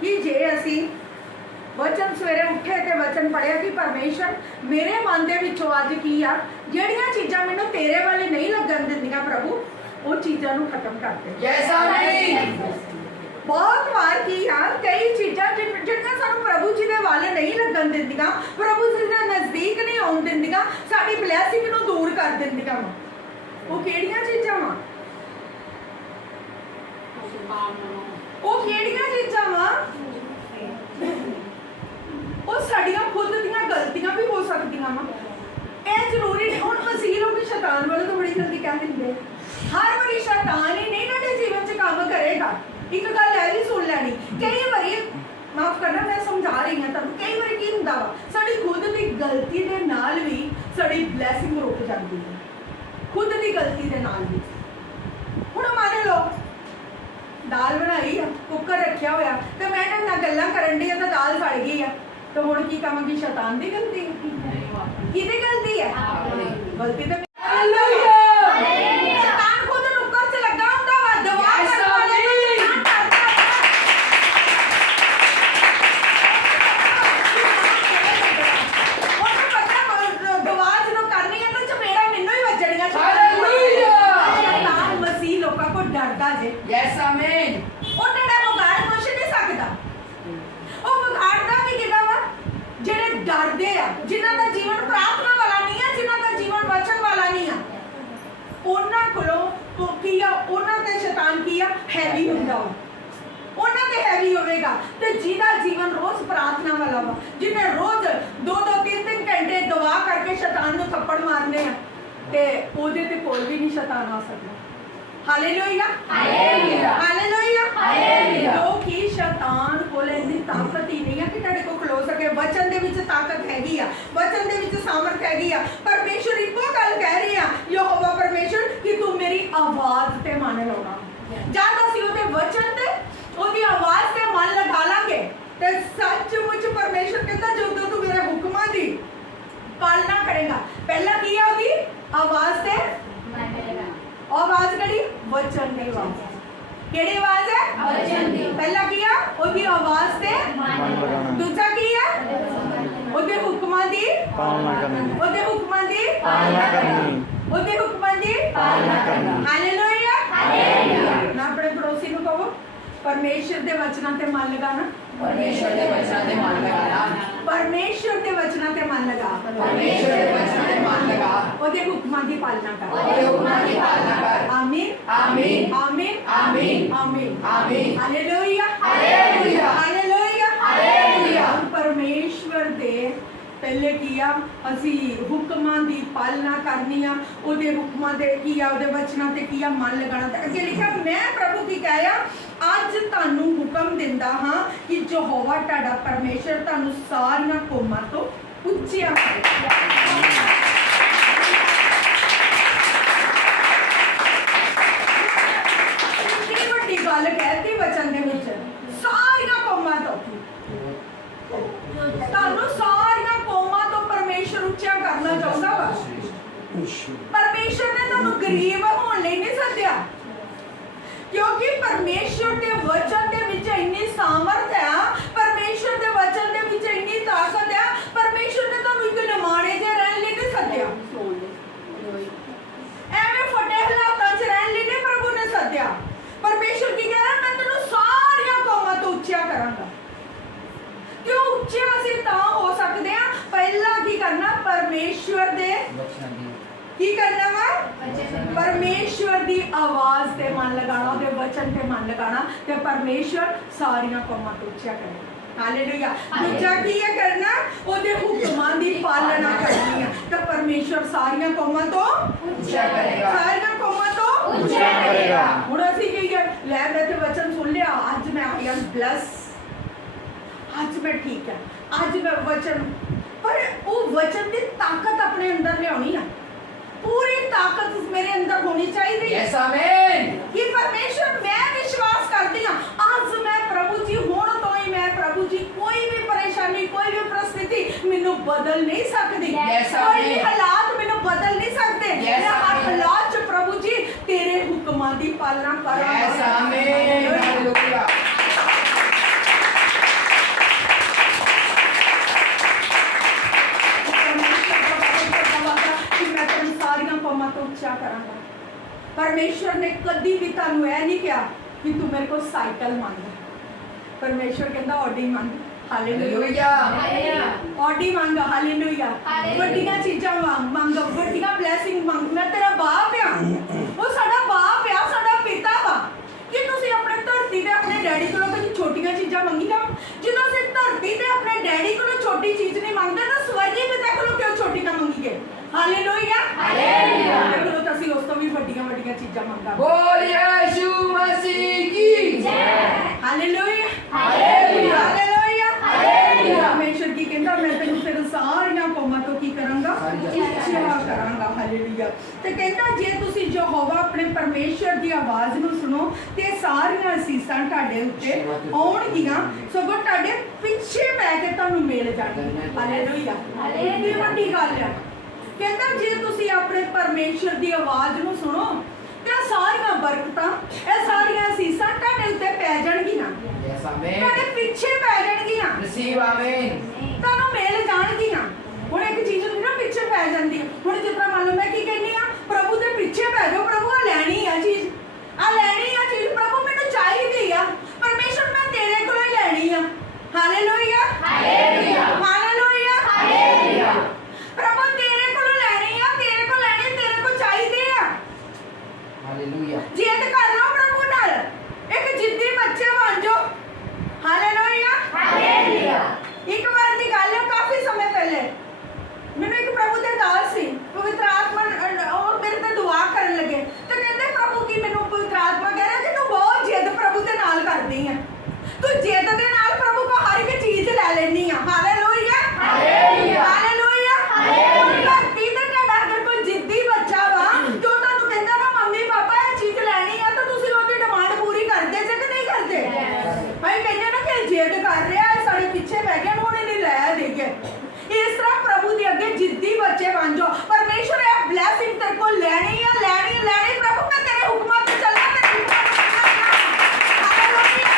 ਕਿ ਜੇ ਅਸੀਂ ਵਚਨ ਸਵੇਰੇ ਉੱਠੇ ਤੇ ਵਚਨ ਪੜਿਆ ਕਿ ਪਰਮੇਸ਼ਰ ਮੇਰੇ ਮਨ ਦੇ ਵਿੱਚੋਂ ਅੱਜ ਕੀ ਆ, ਜਿਹੜੀਆਂ ਚੀਜ਼ਾਂ ਮੈਨੂੰ ਤੇਰੇ ਵਾਲੇ ਨਹੀਂ ਲੱਗਣ ਦਿੰਦੀਆਂ ਪ੍ਰਭੂ, ਉਹ ਚੀਜ਼ਾਂ ਨੂੰ ਖਤਮ ਕਰ ਦੇ। Yes, amen. ਬਹੁਤ ਵਾਰ ਕੀ ਆ, ਕਈ ਚੀਜ਼ਾਂ ਜਿਹੜੀਆਂ ਸਾਨੂੰ ਪ੍ਰਭੂ ਜੀ ਦੇ ਵੱਲ ਨਹੀਂ ਲੱਗਣ ਦਿੰਦੀਆਂ, ਪ੍ਰਭੂ ਜੀ ਦੇ ਨਜ਼ਦੀਕ ਨਹੀਂ ਆਉਣ ਦਿੰਦੀਆਂ, ਸਾਡੀ ਬਲੈਸਿੰਗ ਨੂੰ ਦੂਰ ਕਰ ਦਿੰਦੀਆਂ ਵਾ। ਉਹ ਕਿਹੜੀਆਂ ਚੀਜ਼ਾਂ ਵਾ? ਉਹ ਕਿਹੜੀਆਂ ਚੀਜ਼ਾਂ ਵਾ? ਉਹ ਸਾਡੀਆਂ ਖੁਦ ਦੀਆਂ ਗਲਤੀਆਂ ਵੀ ਹੋ ਸਕਦੀਆਂ ਵਾ। ਇਹ ਜ਼ਰੂਰੀ ਨਹੀਂ। ਹੁਣ ਮਸੀਹ ਲੋਕ ਸ਼ੈਤਾਨ ਵੱਲੋਂ ਤਾਂ ਬੜੀ ਜਲਦੀ ਕਹਿ ਦਿੰਦੇ, ਹਰ ਵਾਰੀ ਸ਼ੈਤਾਨ ਹੀ ਨਹੀਂ ਤੁਹਾਡੇ ਜੀਵਨ 'ਚ ਕੰਮ ਕਰੇਗਾ। ਇੱਕ ਗੱਲ ਇਹ ਵੀ ਸੁਣ ਲੈਣੀ, ਕਈ ਵਾਰੀ ਮਾਫ ਕਰਨਾ, ਮੈਂ ਸਮਝਾ ਰਹੀ ਹਾਂ ਤੁਹਾਨੂੰ, ਕਈ ਵਾਰੀ ਕੀ ਹੁੰਦਾ ਵਾ, ਸਾਡੀ ਖੁਦ ਦੀ ਗਲਤੀ ਦੇ ਨਾਲ ਵੀ ਸਾਡੀ ਬਲੈਸਿੰਗ ਰੁਕ ਜਾਂਦੀ ਹੈ, ਖੁਦ ਦੀ ਗਲਤੀ ਦੇ ਨਾਲ ਵੀ। ਹੁਣ ਮੰਨ ਲਓ ਦਾਲ ਬਣਾਈ ਆ, ਕੁੱਕਰ ਰੱਖਿਆ ਹੋਇਆ ਤੇ ਮੈਂ ਇਹਨਾਂ ਨਾਲ ਗੱਲਾਂ ਕਰਨ ਦੀ ਤਾਂ ਦਾਲ ਸੜ ਗਈ ਆ ਤੇ ਹੁਣ ਕੀ ਕਹਾਂਗੀ ਸ਼ੈਤਾਨ ਦੀ ਗਲਤੀ ਕਿਹਦੀ ਗਲਤੀ ਹੈ ਗਲਤੀ ਤਾਂ ਸ਼ੈਤਾਨ ਖੁਦ ਨੁੱਕਰ 'ਚ ਲੱਗਾ ਹੁੰਦਾ ਵਾ ਦਵਾ ਕਰਨ ਵਾਲੇ ਨੂੰ ਸ਼ੈਤਾਨ ਕਰਦਾ ਉਹਨੂੰ ਪਤਾ ਦਵਾ ਜਦੋਂ ਕਰਨੀ ਹੈ ਤਾਂ ਚਪੇੜਾ ਮੈਨੂੰ ਹੀ ਵੱਜਣੀਆਂ ਸ਼ੈਤਾਨ ਮਸੀਹ ਲੋਕਾਂ ਕੋਲ ਡਰਦਾ ਜੇ Yes, amen. ਉਹਨਾਂ ਦਾ ਵਿਗਾੜ ਕੁਛ ਨਹੀਂ ਸਕਦਾ ਉਹ ਵਿਗਾੜਦਾ ਵੀ ਕਿਹਦਾ ਵਾ ਜਿਹੜੇ ਡਰਦੇ ਆ ਜਿਨ੍ਹਾਂ ਦਾ ਜੀਵਨ ਪ੍ਰਾਰਥਨਾ ਵਾਲਾ ਨਹੀਂ ਆ ਜਿਨ੍ਹਾਂ ਦਾ ਜੀਵਨ ਵਚਨ ਵਾਲਾ ਨਹੀਂ ਆ ਉਹਨਾਂ ਕੋਲੋਂ ਕੀ ਆ ਉਹਨਾਂ ਤੇ ਸ਼ੈਤਾਨ ਕੀ ਆ ਹੈਵੀ ਹੁੰਦਾ ਵਾ ਉਹਨਾਂ ਤੇ ਹੈਵੀ ਹੋਵੇਗਾ ਤੇ ਜਿਹਦਾ ਜੀਵਨ ਰੋਜ਼ ਪ੍ਰਾਰਥਨਾ ਵਾਲਾ ਵਾ ਜਿਹਨੇ ਰੋਜ਼ 2-2 3-3 ਘੰਟੇ ਦੁਆ ਕਰਕੇ ਸ਼ੈਤਾਨ ਨੂੰ ਥੱਪੜ ਮਾਰਨੇ ਆ ਤੇ ਉਹਦੇ ਤੇ ਕੋਈ ਵੀ ਨਹੀਂ ਸ਼ੈਤਾਨ ਆ ਸਕਦਾ ਹਾਲੇਲੂਇਆ ਹਾਲੇਲੂਇਆ ਹਾਲੇਲੂਇਆ ਹਾਲੇਲੂਇਆ ਕਿਉਂਕਿ ਸ਼ੈਤਾਨ ਕੋਲ ਇੰਨੀ ਤਾਕਤ ਹੀ ਨਹੀਂ ਆ ਕਿ ਤੁਹਾਡੇ ਕੋਲ ਖਲੋ ਸਕੇ ਵਚਨ ਦੇ ਵਿੱਚ ਤਾਕਤ ਹੈਗੀ ਆ ਵਚਨ ਦੇ ਵਿੱਚ ਸਾਮਰਥ ਹੈਗੀ ਆ ਪਰਮੇਸ਼ਰ ਇੱਕੋ ਗੱਲ ਕਹਿ ਰਹੀ ਆ ਯਹੋਵਾ ਪਰਮੇਸ਼ਰ ਕਿ ਤੂੰ ਮੇਰੀ ਆਵਾਜ਼ ਤੇ ਮਨ ਲਾਉਣਾ ਜਦ ਅਸੀਂ ਉਹਦੇ ਵਚਨ ਤੇ ਉਹਦੀ ਆਵਾਜ਼ ਤੇ ਮਨ ਲਗਾ ਲਾਂਗੇ ਤੇ ਸੱਚਮੁੱਚ ਪਰਮੇਸ਼ਰ ਕਹਿੰਦਾ ਜਦੋਂ ਤੂੰ ਮੇਰੇ ਹੁਕਮਾਂ ਦੀ ਪਾਲਣਾ ਕਰੇਗਾ ਪਹਿਲਾਂ ਕੀ ਆ ਉਹਦੀ ਆਵਾਜ਼ ਤੇ आवाज कड़ी वचन दी आवाज केड़ी आवाज है वचन दी पहला की है ओदी आवाज ते दूसरा की है ओदे हुक्मां दी पालना करनी ओदे हुक्मां दी पालना करनी ओदे हुक्मां दी पालना करनी हालेलुया हालेलुया ना अपने पड़ोसी को कहो परमेश्वर दे वचनां ते मन लगाना परमेश्वर दे वचनां ते मन लगाना परमेश्वर दे वचनां ते मन लगा परमेश्वर दे वचनां ते मन लगा ओदे हुक्मां दी पालना कर ओदे हुक्मां दी पालना कर आमीन आमीन आमीन आमीन आमीन आमीन हालेलुया हालेलुया हालेलुया हालेलुया परमेश्वर दे पहले किया ਅਸੀਂ ਹੁਕਮਾਂ ਦੀ ਪਾਲਣਾ ਕਰਨੀ ਆ ਉਹਦੇ ਹੁਕਮਾਂ ਦੇ ਕੀ ਆ ਉਹਦੇ ਵਚਨਾਂ ਤੇ ਕੀ ਆ ਮਨ ਲਗਾਉਣਾ ਤੇ ਅੱਗੇ ਲਿਖਿਆ ਮੈਂ ਪ੍ਰਭੂ ਕੀ ਕਹਿਆ ਅੱਜ ਤੁਹਾਨੂੰ ਹੁਕਮ ਦਿੰਦਾ ਹਾਂ ਕਿ ਯਹੋਵਾ ਤੁਹਾਡਾ ਪਰਮੇਸ਼ਰ ਤੁਹਾਨੂੰ ਸਾਰੀਆਂ ਕੌਮਾਂ ਤੋਂ ਉੱਚਿਆ ਕਰੇਗਾ ਕਿੰਨੀ ਵੱਡੀ ਗੱਲ ਕਹਿਤੀ ਵਚਨ ਦੇ ਵਿੱਚ ਸਾਰੀਆਂ ਕੌਮਾਂ ਤੋਂ ਤੁਹਾਨੂੰ ਸਾਰੀਆਂ ਕੌਮਾਂ ਤੋਂ ਪਰਮੇਸ਼ਰ ਉੱਚਾ ਕਰਨਾ ਚਾਹੁੰਦਾ ਵਾ ਪਰਮੇਸ਼ਰ ਨੇ ਤੁਹਾਨੂੰ ਗਰੀਬ ਹੋਣ ਲਈ ਨਹੀਂ ਸੱਦਿਆ ਕਿਉਂਕਿ ਪਰਮੇਸ਼ਰ ਦੇ ਵਚਨ ਦੇ ਵਿੱਚ ਇੰਨੀ ਸਾਮਰਥ ਹੈ ਪਰਮੇਸ਼ਰ ਦੇ ਵਚਨ ਦੇ ਵਿੱਚ ਇੰਨੀ ਤਾਕਤ ਹੈ ਪਰਮੇਸ਼ਰ ਨੇ ਤੁਹਾਨੂੰ ਇੱਕ ਨਿਮਾਣੇ ਜਿਹੇ ਰਹਿਣ ਲਈ ਨਹੀਂ ਸੱਦਿਆ ਐਵੇਂ ਫਟੇ ਹਾਲਾਤਾਂ 'ਚ ਰਹਿਣ ਲਈ ਨਹੀਂ ਪ੍ਰਭੂ ਨੇ ਸੱਦਿਆ ਪਰਮੇਸ਼ਰ ਕੀ ਕਹਿ ਰਿਹਾ ਮੈਂ ਤੈਨੂੰ ਸਾਰੀਆਂ ਕੌਮਾਂ ਤੋਂ ਉੱਚਾ ਕਰਾਂਗਾ क्यों उच्चे ਅਸੀਂ ਤਾਂ ਹੋ ਸਕਦੇ ਆ ਪਹਿਲਾਂ ਕੀ ਕਰਨਾ ਪਰਮੇਸ਼ਵਰ ਦੇ ਕੀ ਕਰਨਾ ਵਾ ਪਰਮੇਸ਼ਵਰ ਦੀ ਆਵਾਜ਼ ਤੇ ਮਨ ਲਗਾਉਣਾ ਉਹਦੇ ਵਚਨ ਤੇ ਮਨ ਲਗਾਉਣਾ ਤੇ ਪਰਮੇਸ਼ਵਰ ਸਾਰੀਆਂ ਕੌਮਾਂ ਤੋਂ ਉੱਚਾ ਕਰੇਗਾ ਹਾਲੇਲੂਇਆ ਦੂਜਾ ਕੀ ਹੈ ਕਰਨਾ ਉਹਦੇ ਹੁਕਮਾਂ ਦੀ ਪਾਲਣਾ ਕਰਨੀ ਹੈ ਤਾਂ ਪਰਮੇਸ਼ਵਰ ਸਾਰੀਆਂ ਕੌਮਾਂ ਤੋਂ ਉੱਚਾ ਕਰੇਗਾ ਸਾਰੀਆਂ ਕੌਮਾਂ ਤੋਂ ਉੱਚਾ ਕਰੇਗਾ ਹੁਣ ਅਸੀਂ ਕੀ ਲੈ ਮੈਂ ਤੇ ਵਚਨ ਸੁਣ ਲਿਆ ਅੱਜ ਮੈਂ ਆਈ ਐਮ ਬਲੈਸ आज मैं ठीक है आज मैं वचन पर वो वचन की ताकत अपने अंदर लियानी है पूरी ताकत मेरे अंदर होनी चाहिए यस आमीन कि परमेश्वर मैं विश्वास करती हूँ आज मैं प्रभु जी होने तो ही मैं प्रभु जी कोई भी परेशानी कोई भी परिस्थिति मैनू बदल नहीं सकती Yes, कोई भी amen. हालात मैनू बदल नहीं सकते Yes, मैं हर amen. हालात च प्रभु जी तेरे हुक्मां दी पालना करूंगा यस आमीन हालेलुया ਉੱਚਾ ਕਰਾਂਗਾ ਪਰਮੇਸ਼ਵਰ ਨੇ ਕਦੀ ਵੀ ਤੁਹਾਨੂੰ ਇਹ ਨਹੀਂ ਕਿਹਾ ਕਿ ਤੂੰ ਮੇਰੇ ਕੋਲ ਸਾਈਕਲ ਮੰਗ ਪਰਮੇਸ਼ਵਰ ਕਹਿੰਦਾ ਆਡੀ ਮੰਗ ਹਾਲੇਲੂਇਆ ਆਡੀ ਮੰਗ ਹਾਲੇਲੂਇਆ ਵੱਡੀਆਂ ਚੀਜ਼ਾਂ ਮੰਗ ਵੱਡੀਆਂ ਬਲੇਸਿੰਗ ਮੰਗ ਮੈਂ ਤੇਰਾ ਬਾਪ ਆ ਉਹ ਸਾਡਾ ਬਾਪ ਆ ਸਾਡਾ ਪਿਤਾ ਵਾ ਕਿ ਤੁਸੀਂ ਆਪਣੇ ਧਰਤੀ ਤੇ ਆਪਣੇ ਡੈਡੀ ਕੋਲੋਂ ਕਦੀ ਛੋਟੀਆਂ ਚੀਜ਼ਾਂ ਮੰਗੀਆਂ ਜਦੋਂ ਅਸੀਂ ਧਰਤੀ ਤੇ ਆਪਣੇ ਡੈਡੀ ਕੋਲੋਂ ਛੋਟੀ ਚੀਜ਼ ਨਹੀਂ ਮੰਗਦੇ ਤਾਂ ਸਵਰਗੀ ਪਿਤਾ ਕੋਲੋਂ ਕਿਉਂ ਛੋਟੀ ਨਾ ਮੰਗੀਏ ਹਾਲੇਲੂਇਆ ਹਾਲੇਲੂਇਆ ਚਲੋ ਤਾਂ ਅਸੀਂ ਉਸ ਤੋਂ ਵੀ ਵੱਡੀਆਂ ਵੱਡੀਆਂ ਚੀਜ਼ਾਂ ਮੰਗਾਂਗੇ बोल यीशु मसीह की जय ਹਾਲੇਲੂਇਆ ਹਾਲੇਲੂਇਆ ਹਾਲੇਲੂਇਆ ਹਾਲੇਲੂਇਆ ਪਰਮੇਸ਼ਰ ਕੀ ਕਹਿੰਦਾ ਮੈਂ ਤੈਨੂੰ ਫਿਰ ਸਾਰੀਆਂ ਕੌਮਾਂ ਤੋਂ ਕੀ ਕਰਾਂਗਾ ਉੱਚਾ ਕਰਾਂਗਾ ਹਾਲੇਲੂਇਆ ਹਾਲੇਲੂਇਆ। ਤੇ ਕਹਿੰਦਾ ਜੇ ਤੁਸੀਂ ਯਹੋਵਾ ਆਪਣੇ ਪਰਮੇਸ਼ਰ ਦੀ ਆਵਾਜ਼ ਨੂੰ ਸੁਣੋ ਤੇ ਸਾਰੀਆਂ ਅਸੀਸਾਂ ਤੁਹਾਡੇ ਉੱਤੇ ਆਉਣਗੀਆਂ, ਸਗੋਂ ਤੁਹਾਡੇ ਪਿੱਛੇ ਪੈ ਕੇ ਤੁਹਾਨੂੰ ਮਿਲ ਜਾਣਗੀਆਂ। ਹਾਲੇਲੂਇਆ। ਇਹ ਵੱਡੀ ਗੱਲ ਹੈ। ਕਹਿੰਦਾ ਜੇ ਤੁਸੀਂ ਆਪਣੇ ਪਰਮੇਸ਼ਰ ਦੀ ਆਵਾਜ਼ ਨੂੰ ਸੁਣੋ ਤੇ ਸਾਰੀਆਂ ਬਰਕਤਾਂ, ਇਹ ਸਾਰੀਆਂ ਅਸੀਸਾਂ ਤੁਹਾਡੇ ਉੱਤੇ ਪੈ ਜਾਣਗੀਆਂ, Yes, amen. ਤੁਹਾਡੇ ਪਿੱਛੇ ਪੈ ਜਾਣਗੀਆਂ, Receive, amen. ਤੁਹਾਨੂੰ ਮਿਲ ਜਾਣਗੀਆਂ। ਹੁਣ ਇੱਕ ਚੀਜ਼ ਨੂੰ ਨਾ ਪਿੱਛੇ ਪੈ ਜਾਂਦੀ ਹੈ। ਹੁਣ ਜਿਸ ਤਰ੍ਹਾਂ ਮੰਨ ਲਓ ਮੈਂ ਕੀ ਕਹਿੰਦੀ ਆ, ਪ੍ਰਭੂ ਦੇ ਪਿੱਛੇ ਪੈ ਜਾਓ, ਪ੍ਰਭੂ ਆ ਲੈਣੀ ਆ ਚੀਜ਼, ਆ ਲੈਣੀ ਆ ਚੀਜ਼, ਪ੍ਰਭੂ ਮੈਨੂੰ ਚਾਹੀਦੀ ਆ, ਪਰਮੇਸ਼ਰ ਮੈਂ ਤੇਰੇ ਕੋਲੋਂ ਹੀ ਲੈਣੀ ਆ। Hallelujah, hallelujah, hallelujah, hallelujah. ਪ੍ਰਭੂ ਤੇਰੇ ਕੋਲੋਂ ਲੈਣੀ ਆ, ਤੇਰੇ ਕੋਲ ਲੈਣੀ, ਤੇਰੇ ਕੋਲ ਚਾਹੀਦੇ ਆ। Hallelujah. ਜਿੱਦ ਕਰ ਲਓ ਪ੍ਰਭੂ ਨਾਲ, ਇੱਕ ਜਿੱਦੀ ਬੱਚੇ ਬਣ ਜਾਓ। Hallelujah, hallelujah. ਇੱਕ ਵਾਰ ਦੀ ਗੱਲ ਹੈ, ਕਾਫੀ ਸਮੇਂ ਪਹਿਲੇ ਮੈਨੂੰ ਇੱਕ ਪ੍ਰਭੂ ਦੇ ਦਾਸ ਸੀ, ਪਵਿੱਤਰ ਆਤਮਾ ਉਹ ਮੇਰੇ ਤੇ ਦੁਆ ਕਰਨ ਲੱਗੇ ਤੇ ਕਹਿੰਦੇ ਪ੍ਰਭੂ ਕੀ ਮੈਨੂੰ ਪਵਿੱਤਰ ਆਤਮਾ ਕਹਿ ਰਿਹਾ ਕਿ ਤੂੰ ਬਹੁਤ ਜਿੱਦ ਪ੍ਰਭੂ ਦੇ ਨਾਲ ਕਰਦੀ ਹੈ, ਤੂੰ ਜਿੱਦ ਦੇ ਨਾਲ ਪ੍ਰਭੂ ਕੋ ਹਰ ਇੱਕ ਚੀਜ਼ ਲੈ ਲੈਣੀ ਆ। Hallelujah, hallelujah, hallelujah, hallelujah. ਧਰਤੀ ਤੇ ਤੁਹਾਡਾ ਅਗਰ ਕੋਈ ਜਿੱਦੀ ਬੱਚਾ ਵਾ ਜੋ ਤੁਹਾਨੂੰ ਕਹਿੰਦਾ ਨਾ ਮੰਮੀ ਪਾਪਾ ਇਹ ਚੀਜ਼ ਲੈਣੀ ਆ, ਤਾਂ ਤੁਸੀਂ ਉਹਦੀ ਡਿਮਾਂਡ ਪੂਰੀ ਕਰਦੇ ਜੇ ਕਿ ਨਹੀਂ ਕਰਦੇ? ਭਾਈ ਕਹਿੰਦੇ ਨਾ ਕਿ ਜਿੱਦ ਕਰ ਰਿਹਾ ਹੈ, ਸਾਡੇ ਪਿੱਛੇ ਬਹਿ ਗਿਆ, ਉਹਨੇ ਨਹੀਂ ਲੈ ਦੇਗੇ। ਇਸ ਤਰ੍ਹਾਂ ਪ੍ਰਭੂ ਦੇ ਅੱਗੇ ਜਿੱਦੀ ਬੱਚੇ ਬਣ ਜਾਓ। ਪਰਮੇਸ਼ਰ ਇਹ ਬਲੇਸਿੰਗ ਤੇਰੇ ਕੋਲ ਲੈਣੀ ਆ, ਲੈਣੀ ਆ, ਲੈਣੀ। ਪ੍ਰਭੂ ਮੈਂ ਤੇਰੇ ਹੁਕਮਾਂ ਤੇ ਚੱਲਾਂ, ਤੇਰੇ ਹੁਕਮਾਂ ਤੇ ਚੱਲਾਂ। ਹਾਲੇਲੂਇਆ,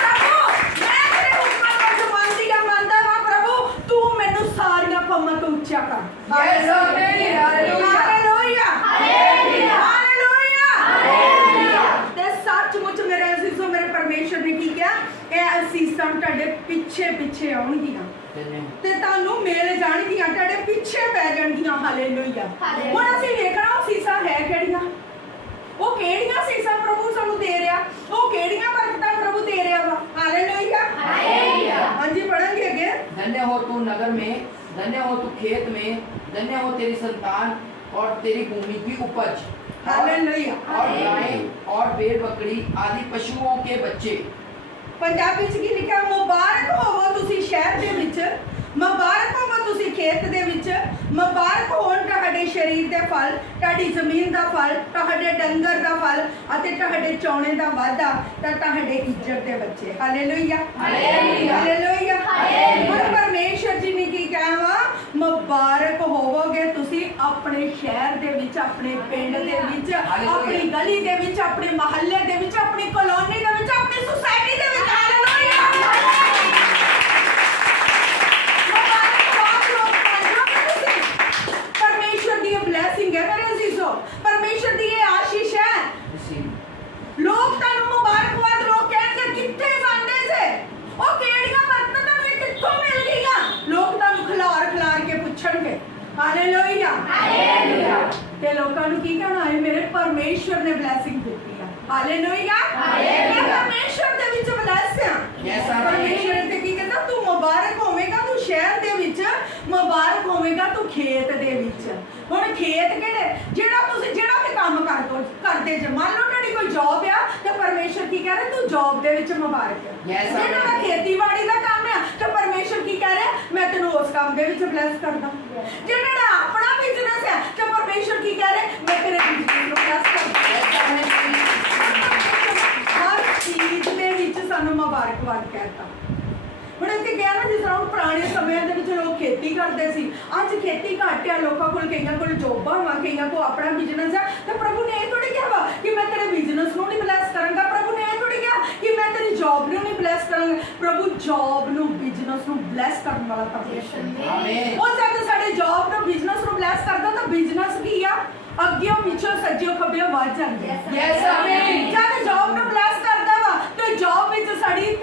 ਪ੍ਰਭੂ ਮੈਂ ਤੇਰੇ ਹੁਕਮਾਂ ਤੋਂ ਮੰਨਦੀ ਆ, ਮੰਨਦਾ ਵਾ। ਪ੍ਰਭੂ ਤੂੰ ਮੈਨੂੰ ਸਾਰੀਆਂ ਕੰਮਾਂ ਤੋਂ ਉੱਚਾ ਕਰ। Yes, amen. Hallelujah. Hallelujah, hallelujah, hallelujah, hallelujah. ਤੇ ਸੱਚਮੁੱਚ ਮੇਰੇ ਅਸੀਸੋ ਮੇਰੇ ਪਰਮੇਸ਼ਰ ਨੇ ਕੀ ਕਿਹਾ, ਇਹ ਅਸੀਸਾਂ ਤੁਹਾਡੇ ਪਿੱਛੇ ਪਿੱਛੇ ਆਉਣਗੀਆਂ Amen. ਤੇ ਤੁਹਾਨੂੰ ਮਿਲ ਜਾਣਗੀਆਂ, ਤੁਹਾਡੇ ਪਿੱਛੇ ਪੈ ਜਾਣਗੀਆਂ। ਹਾਲੇਲੂਇਆ। ਹੁਣ ਅਸੀਂ ਵੇਖਣਾ ਉਹ ਸੀਸਾਂ ਹੈ ਕਿਹੜੀਆਂ, ਉਹ ਕਿਹੜੀਆਂ ਸੀਸਾਂ ਪ੍ਰਭੂ ਸਾਨੂੰ ਦੇ ਰਿਹਾ, ਉਹ ਕਿਹੜੀਆਂ ਬਰਕਤਾਂ ਪ੍ਰਭੂ ਦੇ ਰਿਹਾ ਵਾ। Hallelujah, hallelujah. ਹਾਂਜੀ ਪੜਾਂਗੇ ਅੱਗੇ। धन्य हो तू नगर में, धन्य हो तू खेत में, धन्य हो तेरी संतान और तेरी भूमि की उपज, हालेलुया। और गायें और भेड़ बकरी आदि पशुओं के बच्चे। ਪੰਜਾਬੀ ਚ ਕੀ ਲਿਖਿਆ, ਮੁਬਾਰਕ ਹੋਵੋ ਤੁਸੀਂ ਸ਼ਹਿਰ ਦੇ ਵਿੱਚ, ਮੁਬਾਰਕ ਹੋਵੋ ਤੁਸੀਂ ਖੇਤ ਦੇ ਵਿੱਚ, ਮੁਬਾਰਕ ਹੋਣ ਤੁਹਾਡੇ ਸਰੀਰ ਦੇ ਫਲ, ਤੁਹਾਡੀ ਜ਼ਮੀਨ ਦਾ ਫਲ, ਤੁਹਾਡੇ ਡੰਗਰ ਦਾ ਫਲ ਅਤੇ ਤੁਹਾਡੇ ਚੌਣੇ ਦਾ ਵਾਧਾ ਤੇ ਤੁਹਾਡੇ ਇੱਜ਼ਤ ਦੇ ਬੱਚੇ। Hallelujah, hallelujah, hallelujah, hallelujah. ਹੁਣ ਪਰਮੇਸ਼ਰ ਜੀ ਨੇ ਕੀ ਕਿਹਾ ਵਾ, ਮੁਬਾਰਕ ਹੋਵੋਗੇ ਤੁਸੀਂ ਆਪਣੇ ਸ਼ਹਿਰ ਦੇ ਵਿੱਚ, ਆਪਣੇ ਪਿੰਡ ਦੇ ਵਿੱਚ, ਹਾਲੇਲੂਇਆ। ਆਪਣੀ ਗਲੀ ਦੇ ਵਿੱਚ, ਆਪਣੇ ਮਹੱਲੇ ਦੇ ਵਿੱਚ, ਆਪਣੀ ਕਲੋਨੀ ਦੇ ਵਿੱਚ, ਆਪਣੀ ਸੁਸਾਇਟੀ ਦੇ ਵਿੱਚ। ਹਾਲੇਲੂਇਆ, ਪਰਮੇਸ਼ਰ ਦੀ ਬਲੇਸਿੰਗ ਹੈ ਮੇਰੇ ਅਜ਼ੀਜ਼ੋ, ਪਰਮੇਸ਼ਰ ਦੀ ਇਹ ਆਸ਼ੀਸ਼ ਹੈ। Receive. ਲੋਕ ਤੁਹਾਨੂੰ ਮੁਬਾਰਕਬਾਦ ਲੋਕ ਕਹਿਣਗੇ ਕਿੱਥੇ ਜਾਂਦੇ ਜੇ, ਉਹ ਕਿਹੜੀਆਂ ਬਰਕਤਾਂ ਤੁਹਾਨੂੰ ਇਹ ਕਿੱਥੋਂ ਮਿਲ ਗਈਆਂ, ਲੋਕ ਤੁਹਾਨੂੰ ਖਿਲਾਰ ਖਿਲਾਰ ਕੇ ਪੁੱਛਣਗੇ। Hallelujah, hallelujah. ਤੇ ਲੋਕਾਂ ਨੂੰ ਕੀ ਕਹਿਣਾ ਹੈ, ਮੇਰੇ ਪਰਮੇਸ਼ਰ ਨੇ ਬਲੇਸਿੰਗ ਦਿੱਤੀ ਆ। Hallelujah, hallelujah. ਮੈਂ ਪਰਮੇਸ਼ਰ ਦੇ ਵਿੱਚ ਬਲੈਸ ਆ। Yes, amen. ਪਰਮੇਸ਼ਰ ਤੇ ਕੀ ਕਹਿੰਦਾ, ਤੂੰ ਮੁਬਾਰਕ ਹੋਵੇਂਗਾ ਤੂੰ ਸ਼ਹਿਰ ਦੇ ਵਿੱਚ, ਮੁਬਾਰਕ ਹੋਵੇਂਗਾ ਤੂੰ ਖੇਤ ਦੇ ਵਿੱਚ। ਹੁਣ ਖੇਤ ਕਿਹੜੇ, ਜਿਹੜਾ ਤੁਸੀਂ ਜਿਹੜਾ ਵੀ ਕੰਮ ਕਰਦੇ ਜੇ, ਮੰਨ ਲਓ ਤੁਹਾਡੀ ਕੋਈ ਜੌਬ ਆ ਤੇ ਪਰਮੇਸ਼ਰ ਕੀ ਕਹਿ ਰਿਹਾ, ਤੂੰ ਜੌਬ ਦੇ ਵਿੱਚ ਮੁਬਾਰਕ ਆ। Yes, amen. ਜਿਹੜਾ ਦਾ ਖੇਤੀਬਾੜੀ ਦਾ ਕੰਮ ਆ ਤੇ ਪਰਮੇਸ਼ਰ ਕੀ ਕਹਿ ਰਿਹਾ, ਮੈਂ ਤੈਨੂੰ ਉਸ ਕੰਮ ਦੇ ਵਿੱਚ ਬਲੈਸ ਕਰਦਾ। ਜਿਹੜਾ ਦਾ ਆਪਣਾ ਬਿਜ਼ਨਸ ਹੈ ਤੇ ਪਰਮੇਸ਼ਰ ਕੀ ਕਹਿ ਰਿਹਾ, ਮੈਂ ਤੇਰੇ ਬਿਜ਼ਨਸ ਨੂੰ ਬਲੈਸ ਕਰਦਾ। ਹਰ ਚੀਜ਼ ਦੇ ਵਿੱਚ ਸਾਨੂੰ ਮੁਬਾਰਕਬਾਦ ਕਹਿਤਾ। ਹੁਣ ਇੱਥੇ ਗਿਆ ਨਾ, ਜਿਸ ਤਰ੍ਹਾਂ ਹੁਣ ਪੁਰਾਣੇ ਸਮਿਆਂ ਦੇ ਵਿੱਚ ਲੋਕ ਖੇਤੀ ਕਰਦੇ ਸੀ, ਅੱਜ ਖੇਤੀ ਘੱਟ ਆ ਲੋਕਾਂ ਕੋਲ, ਕਈਆਂ ਕੋਲ ਜੋਬਾਂ ਵਾ, ਕਈਆਂ ਕੋਲ ਆਪਣਾ ਬਿਜ਼ਨਸ ਆ। ਤੇ ਪ੍ਰਭੂ ਨੇ ਇਹ ਥੋੜੀ ਕਿਹਾ ਵਾ ਕਿ ਮੈਂ ਤੇਰੇ ਬਿਜ਼ਨਸ ਨੂੰ ਨਹੀਂ ਬਲੈਸ ਕਰਾਂਗਾ। ਪ੍ਰਭੂ ਨੇ ਇਹ ਥੋੜੀ ਕਿਹਾ ਕਿ ਮੈਂ ਤੇਰੀ ਜੌਬ ਨੂੰ ਨਹੀਂ ਬਲੈਸ ਕਰਾਂਗਾ। ਪ੍ਰਭੂ ਜੌਬ ਨੂੰ, ਬਿਜ਼ਨਸ ਨੂੰ ਬਲੈਸ ਕਰਨ ਵਾਲਾ ਪਰਮੇਸ਼ਰ ਹੈ। Amen. ਉਹ ਜਦ ਸਾਡੇ ਜੌਬ ਨੂੰ, ਬਿਜ਼ਨਸ ਨੂੰ ਬਲੈਸ ਕਰਦਾ ਤਾਂ ਬਿਜ਼ਨਸ ਕੀ ਆ, ਅੱਗਿਓਂ ਪਿੱਛੋਂ ਸੱਜਿਓਂ ਖੱਬਿਓਂ ਵੱਧ ਜਾਂਦੇ ਆ। Yes, amen. ਜਦ ਜੌਬ ਨੂੰ ਬਲੈਸ ਕਰਦਾ ਵਾ ਤੇ ਜੌਬ ਵਿੱਚ ਸਾਡੀ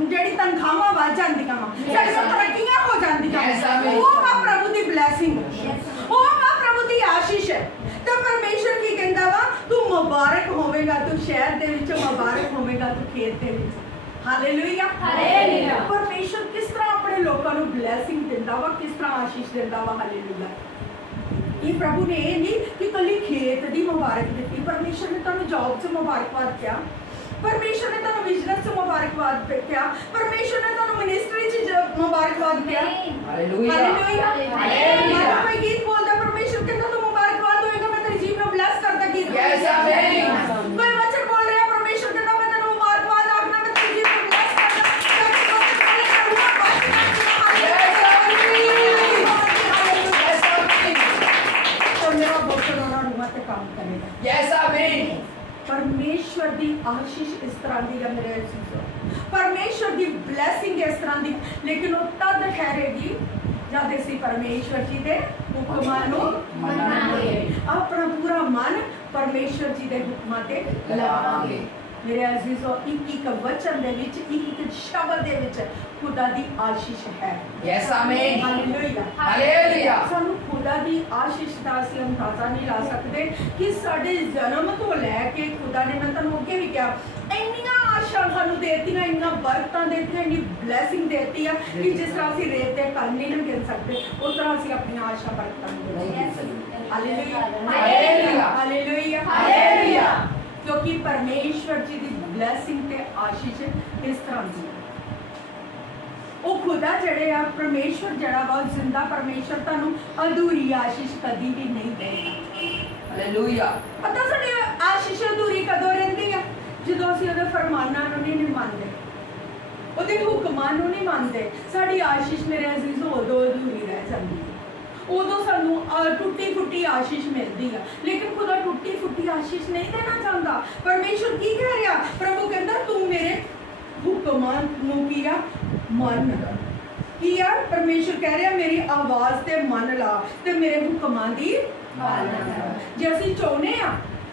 ਜਿਹੜੀ ਤਨਖਾਹਾਂ ਵੱਧ ਜਾਂਦੀਆਂ ਵਾ, ਸਾਡੀਆਂ ਤਰੱਕੀਆਂ ਹੋ ਜਾਂਦੀਆਂ। Yes, amen. ਉਹ ਵਾ ਪ੍ਰਭੂ ਦੀ ਬਲੇਸਿੰਗ, ਉਹ ਵਾ ਪ੍ਰਭੂ ਦੀ ਆਸ਼ੀਸ਼ ਹੈ। ਤੇ ਪਰਮੇਸ਼ਰ ਕੀ ਕਹਿੰਦਾ ਵਾ, ਤੂੰ ਮੁਬਾਰਕ ਹੋਵੇਂਗਾ ਤੂੰ ਸ਼ਹਿਰ ਦੇ ਵਿੱਚ, ਮੁਬਾਰਕ ਹੋਵੇਂਗਾ ਤੂੰ ਖੇਤ ਦੇ ਵਿੱਚ। Hallelujah, hallelujah. ਪਰਮੇਸ਼ਰ ਕਿਸ ਤਰ੍ਹਾਂ ਆਪਣੇ ਲੋਕਾਂ ਨੂੰ ਬਲੇਸਿੰਗ ਦਿੰਦਾ ਵਾ, ਕਿਸ ਤਰ੍ਹਾਂ ਆਸ਼ੀਸ਼ ਦਿੰਦਾ ਵਾ। ਹਾਲੇਲੂਇਆ। ਇਹ ਪ੍ਰਭੂ ਨੇ ਇਹ ਨਹੀਂ ਕਿ ਕੱਲੀ ਖੇਤ ਦੀ ਮੁਬਾਰਕ ਦਿੱਤੀ, ਪਰਮੇਸ਼ਰ ਨੇ ਤੁਹਾਨੂੰ ਜੌਬ 'ਚ ਮੁਬਾਰਕਬਾਦ ਕਿਹਾ, ਪਰਮੇਸ਼ਰ ਨੇ ਤੁਹਾਨੂੰ ਬਿਜ਼ਨਸ 'ਚ ਮੁਬਾਰਕਬਾਦ ਕਿਹਾ, ਪਰਮੇਸ਼ਰ ਨੇ ਤੁਹਾਨੂੰ ਮਿਨਿਸਟਰੀ 'ਚ ਮੁਬਾਰਕਬਾਦ ਕਿਹਾ। Hallelujah. ਹਾਲੇਲੂਇਆ। ਹਾਲੇਲੂਇਆ। ਕੋਈ ਗੀਤ ਬੋਲਦਾ, ਪਰਮੇਸ਼ਰ ਕਹਿੰਦਾ यस आमीन। परमेश्वर की आशीष इस तरह की है मेरे अजीजों, परमेश्वर की ब्लैसिंग इस तरह की, लेकिन वो तद ठहरेगी जब असीं परमेश्वर जी के हुक्मां नूं मनांगे, अपना पूरा मन परमेश्वर जी के हुक्मां ते लावांगे। मेरे अजीजों, एक वचन दे विच, एक शब्द दे विच खुदा दी आशीष है। यस आमीन। Hallelujah hallelujah. सानू खुदा दी आशीष दा असीं अंदाज़ा नहीं ला सकते कि साडे जन्म तो लैके खुदा ने, मैं तुहानूं अगे भी कहा, इन्नियां आशा सानू देतियां, इन्नियां बरकतां देतियां, इन्नी ब्लैसिंग देती है कि जिस तरह असीं रेत ते कण नहीं ना गिन सकते, उस तरह असीं अपनी आशा बरकतां नहीं गिन सकते। Hallelujah hallelujah. Hallelujah hallelujah. क्योंकि परमेश्वर जी की ब्लैसिंग ते आशीष इस तरह की है। वो खुदा जड़े आ, परमेश्वर जड़ा वा, जिंदा परमेश्वर तुहानूं अधूरी आशीष कभी भी नहीं देगा। हालेलुया। पता साडी आशीष अधूरी कदों रहिंदी है? जदों असीं उहदे फरमानां नूं नहीं मनदे, उहदे हुक्मां नूं नहीं मनदे, साडी आशीष मेरे अजीज़ों उदों अधूरी रह जांदी है। उदों सानू टुटी फुटी आशीष मिलती है, लेकिन खुदा टुटी फुटी आशीष नहीं देना चाहता। परमेश्वर की कह रहा? प्रभु कहता तू मेरे हुक्मां नूं किया मन किया। परमेश्वर कह रहा मेरी आवाज़ ते मन ला ते मेरे हुक्मां दी पालना कर। जे असीं चाहुंदे आ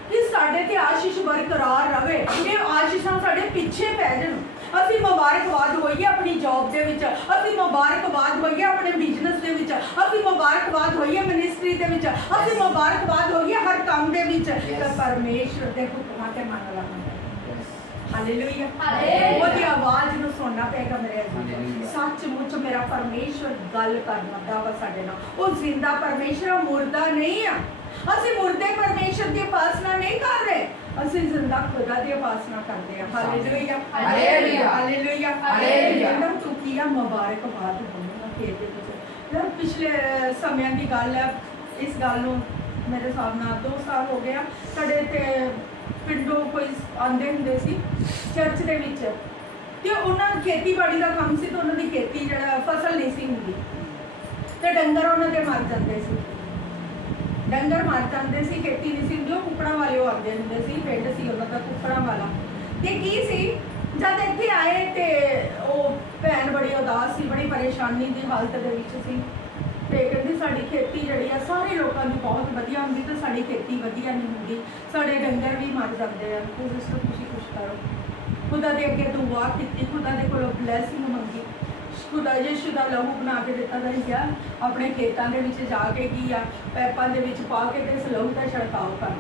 कि साडे ते आशीष बरकरार रहे, ये आशीषां साडे पिछे पै जाण, असीं मुबारकबाद होइए अपनी जॉब दे विच, असीं मुबारकबाद होइए अपने बिजनेस दे विच, असीं मुबारकबाद होइए मिनिस्ट्री दे विच, असीं मुबारकबाद होइए हर काम दे विच, ते परमेश्वर दे हुक्मां ते मन लाना। हालेलुया। ओदी आवाज़ नूं सुनना पेगा मेरे अजीज़। सचमुच मेरा परमेश्वर गल करदा वा साडे नाल, वो जिंदा परमेश्वर, मुर्दा नहीं आ। असीं मुर्दे परमेश्वर की उपासना नहीं कर रहे, असीं जिंदा खुदा की उपासना करते हैं। Hallelujah hallelujah hallelujah hallelujah. तू किया मुबारकबाद होना खेत दे विच। यार पिछले समय की गल है, इस गल नूं मेरे हिसाब नाल 2 साल हो गया। साडे ते पिंडों कोई आंदे हुंदे सी चर्च दे विच, ते उन्हां खेतीबाड़ी का काम सी, तो उन्हां दी खेती जिहड़ा फसल नहीं सी हुंदी, ते डंगर उन्हां दे मर जांदे सी, डंगर मर जाते सी, खेती नहीं सी हुंदी। कुकड़ा वाले आते हुंदे सी, पिंड सी उन्हां दा कुकड़ा वाला। ते की सी जद इत्थे आए ते ओ भैन बड़ी उदास सी, बड़ी परेशानी की हालत दे विच सी, ते कहंदी साडी खेती जिहड़ी आ सारे लोकां दी बहुत वधिया हुंदी ते साडी खेती वधिया नहीं हुंदी, साडे डंगर भी मर जाते हैं। तो सिस्टर तुसीं कुछ करो। खुदा दे अगे दुआ कीती, खुदा दे कोलों ब्लैसिंग मंगी, खुदा यीशु दा लहू बना के दिता गया, अपने खेतों के विच जाके की आ पैपां दे विच पा के ते इस लहू का छिड़काव कर।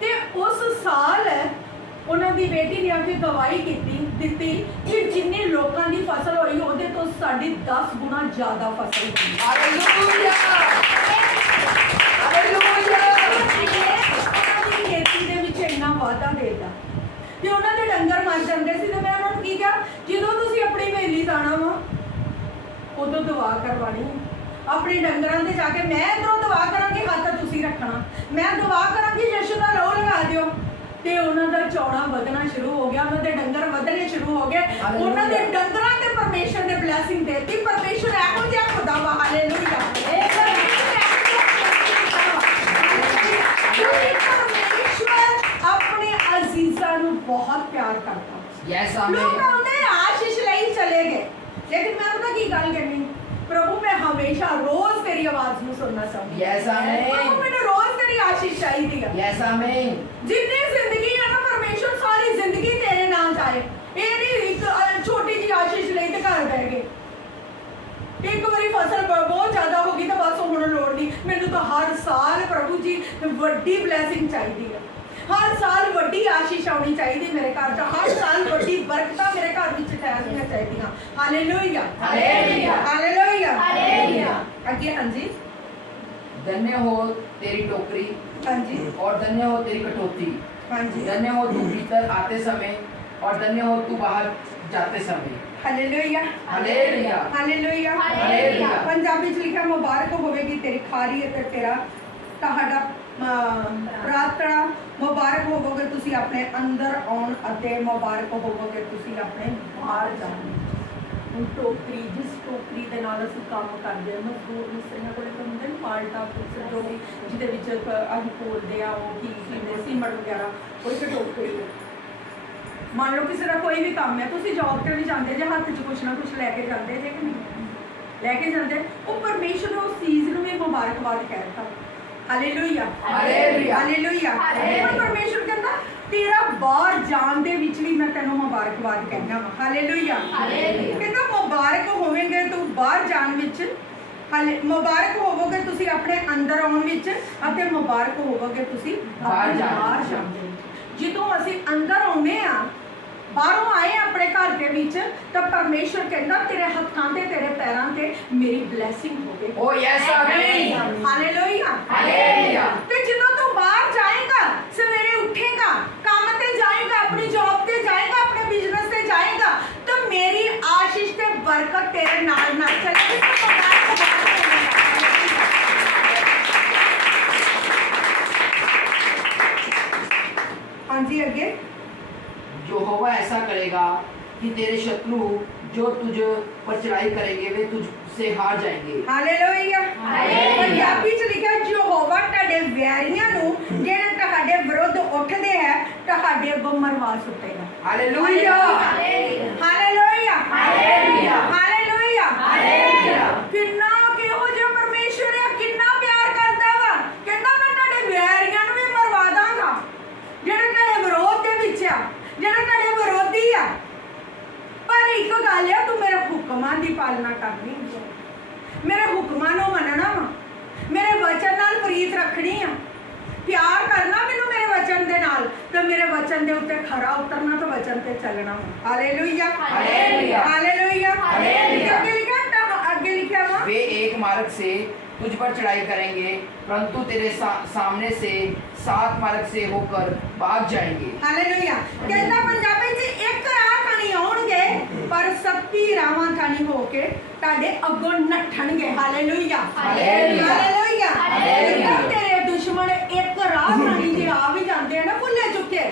ते उस साल उन्हां दी बेटी ने आके गवाही कीती दित्ती कि जिन्नी लोकां दी फसल होई उहदे तो साडी 10 गुना ज़्यादा फसल होई। Hallelujah hallelujah. उन्हां दी खेती दे विच इन्ना वाधा देता ते उन्हां दे डंगर मर जांदे सी। ते मैं उन्हां नूं की कहा, जदों तुसीं अपनी हवेली जाना वा उदों दुआ करवानी, अपने डंगरां ते जाके मैं इधरों दुआ करांगी, हत्थ तुसीं रखना, मैं दुआ करांगी यीशु दा लहू लगा दिओ। ते उन्हां दा चौड़ा वधना शुरू हो गया, उन्हां दे डंगर वधने शुरू हो गए, उन्हां दे डंगरां ते परमेश्वर ने ब्लैसिंग देती। परमेश्वर इहो जिहा खुदा वा। हालेलुया। परमेश्वर अपने अजीज़ां नूं बहुत प्यार करता। यस लोग आमीन। आउंदे आशीष लई चले गए, लेकिन मैं पता की गल करनी, प्रभु मैं हमेशा रोज तेरी आवाज नूं सुनना चाहूंगी। यस आमीन। प्रभु मैंने रोज तेरी आशीष चाहिदी है। यस आमीन। जितनी जिंदगी है ना परमेश्वर सारी जिंदगी तेरे नाल जाए। ये नहीं एक छोटी जी आशीष लई ते घर बैठ गए, एक बारी फसल बहुत ज्यादा होगी तो बस हुण लोड़ नहीं, मैनूं तो हर साल प्रभु जी वड्डी ब्लैसिंग चाहिदी है, हर साल वड्डी आशीष आनी चाहिए मेरे घर च, हर साल वड्डी बरकतां मेरे घर विच ठहरनियां चाहिदियां। Hallelujah hallelujah hallelujah hallelujah. अगे हाँ जी। धन्य हो तेरी टोकरी, हाँ जी और धन्य हो तेरी कटौती, हाँ जी। धन्य हो तू भीतर आते समय, और धन्य हो तू बाहर जाते समय। Hallelujah hallelujah hallelujah hallelujah. Punjabi च लिखा मुबारक होवेगी तेरी खारी ते तेरा ਤੁਹਾਡਾ ਪ੍ਰਾਰਥਨਾ, ਮੁਬਾਰਕ ਹੋਵੋਗੇ ਤੁਸੀਂ ਆਪਣੇ ਅੰਦਰ ਆਉਣ ਅਤੇ ਮੁਬਾਰਕ ਹੋਵੋਗੇ ਤੁਸੀਂ ਆਪਣੇ ਬਾਹਰ ਜਾਣ। ਹੁਣ ਟੋਕਰੀ, ਜਿਸ ਟੋਕਰੀ ਦੇ ਨਾਲ ਅਸੀਂ ਕੰਮ ਕਰਦੇ ਹਾਂ, ਮਜ਼ਦੂਰ ਮਿਸਤਰੀਆਂ ਕੋਲ ਇੱਕ ਹੁੰਦੇ ਨੇ ਪਾਲਟਾ ਜੋ ਜਿਹਦੇ ਵਿੱਚ ਅਸੀਂ ਖੋਲਦੇ ਆ ਉਹ ਕੀ ਕਹਿੰਦੇ ਸੀਮਟ ਵਗੈਰਾ, ਉਹ ਇੱਕ ਟੋਕਰੀ ਹੈ। ਮੰਨ ਲਓ ਕਿਸੇ ਦਾ ਕੋਈ ਵੀ ਕੰਮ ਹੈ, ਤੁਸੀਂ ਜੌਬ ਤੇ ਵੀ ਜਾਂਦੇ ਜੇ, ਹੱਥ 'ਚ ਕੁਛ ਨਾ ਕੁਛ ਲੈ ਕੇ ਜਾਂਦੇ ਜੇ ਕਿ ਨਹੀਂ ਲੈ ਕੇ ਜਾਂਦੇ, ਉਹ ਪਰਮੇਸ਼ਰ ਨੇ ਉਸ ਚੀਜ਼ ਨੂੰ ਵੀ ਮੁਬਾਰਕਬਾਦ ਕਹਿਤਾ। Hallelujah hallelujah hallelujah. ਹੁਣ ਪਰਮੇਸ਼ਰ ਕਹਿੰਦਾ ਤੇਰਾ ਬਾਹਰ ਜਾਣ ਦੇ ਵਿੱਚ ਵੀ ਮੈਂ ਤੈਨੂੰ ਮੁਬਾਰਕਬਾਦ ਕਹਿੰਦਾ ਵਾ। ਹਾਲੇਲੂਇਆ ਕਹਿੰਦਾ ਮੁਬਾਰਕ ਹੋਵੇਂਗੇ ਤੂੰ ਬਾਹਰ ਜਾਣ ਵਿੱਚ, ਮੁਬਾਰਕ ਹੋਵੋਗੇ ਤੁਸੀਂ ਆਪਣੇ ਅੰਦਰ ਆਉਣ ਵਿੱਚ, ਅਤੇ ਮੁਬਾਰਕ ਹੋਵੋਗੇ ਤੁਸੀਂ ਬਾਹਰ ਜਾਣ ਵਿੱਚ। ਜਦੋਂ ਅਸੀਂ ਅੰਦਰ ਆਉਂਦੇ ਆ, ਬਾਹਰੋਂ ਆਏ ਆਪਣੇ ਘਰ ਦੇ ਵਿੱਚ, ਤਾਂ ਪਰਮੇਸ਼ਰ ਕਹਿੰਦਾ ਤੇਰੇ ਹੱਥਾਂ ਤੇ ਤੇਰੇ ਪੈਰਾਂ ਤੇ ਮੇਰੀ ਬਲੇਸਿੰਗ ਹੋਵੇ। ਓ ਯੈਸ ਆਮੀਨ ਹਾਲੇਲੂਇਆ ਹਾਲੇਲੂਇਆ। ਤੇ ਜਦੋਂ ਤੂੰ ਬਾਹਰ ਜਾਏਗਾ, ਸਵੇਰੇ ਉੱਠੇਗਾ, ਕੰਮ ਤੇ ਜਾਏਗਾ, ਆਪਣੀ ਜੌਬ ਤੇ ਜਾਏਗਾ, ਆਪਣੇ ਬਿਜ਼ਨਸ ਤੇ ਜਾਏਗਾ, ਤਾਂ ਮੇਰੀ ਆਸ਼ੀਸ਼ ਤੇ ਬਰਕਤ ਤੇਰੇ ਨਾਲ ਨਾਲ ਚੱਲੇਗੀ। हाँ जी आगे। यहोवा ऐसा करेगा कि तेरे शत्रु जो तुझ पर चढ़ाई करेंगे वे तुझसे हार जाएंगे। हालेलुया। पंजाबी च लिखा यहोवा ਤੁਹਾਡੇ ਵੈਰੀਆਂ ਨੂੰ ਜਿਹੜੇ ਤੁਹਾਡੇ ਵਿਰੁੱਧ ਉੱਠਦੇ ਹੈ ਤੁਹਾਡੇ ਅੱਗੋਂ ਮਰਵਾ ਸੁੱਟੇਗਾ। Hallelujah hallelujah hallelujah hallelujah hallelujah. ਕਿੰਨਾ ਕਿਹੋ ਜਿਹਾ ਪਰਮੇਸ਼ਰ ਹੈ, ਕਿੰਨਾ ਪਿਆਰ ਕਰਦਾ ਵਾ। ਕਹਿੰਦਾ ਮੈਂ ਤੁਹਾਡੇ ਵੈਰੀਆਂ ਨੂੰ ਵੀ ਮਰਵਾ ਦਾਂਗਾ ਜਿਹੜੇ ਤੁਹਾਡੇ ਵਿਰੋਧ ਦੇ ਵਿੱਚ ਆ, ਜਿਹੜੇ ਤੁਹਾਡੇ ਵਿਰੋਧੀ ਆ। ਪਰ ਇੱਕ ਗੱਲ ਹੈ, ਤੂੰ ਮੇਰੇ ਹੁਕਮਾਂ ਦੀ ਪਾਲਣਾ ਕਰਨੀ, ਮੇਰੇ ਹੁਕਮਾਂ ਨੂੰ ਮੰਨਣਾ ਵਾ, ਮੇਰੇ ਵਚਨ ਨਾਲ ਪ੍ਰੀਤ ਰੱਖਣੀ ਆ, ਪਿਆਰ ਕਰਨਾ ਮੈਨੂੰ ਮੇਰੇ ਵਚਨ ਦੇ ਨਾਲ, ਤੇ ਮੇਰੇ ਵਚਨ ਦੇ ਉੱਤੇ ਖਰਾ ਉਤਰਨਾ ਤੇ ਵਚਨ ਤੇ ਚੱਲਣਾ ਵਾ। Hallelujah hallelujah hallelujah hallelujah. आगे लिखा वा वे एक मार्ग से तुझ पर चढ़ाई करेंगे परंतु तेरे सामने से 7 मार्ग से होकर भाग जाएंगे। हालेलुया। कहता पंजाबी च एक राह थानी आउणगे पर 70 राहां थानी होके ਤੁਹਾਡੇ ਅੱਗੋਂ ਨੱਠਣਗੇ। Hallelujah hallelujah hallelujah. हालेलुया। ਤੇਰੇ ਦੁਸ਼ਮਣ ਇੱਕ ਰਾਹ ਥਾਣੀ ਜੇ ਆ ਵੀ ਜਾਂਦੇ ਆ ਨਾ ਭੁੱਲੇ ਚੁੱਕੇ,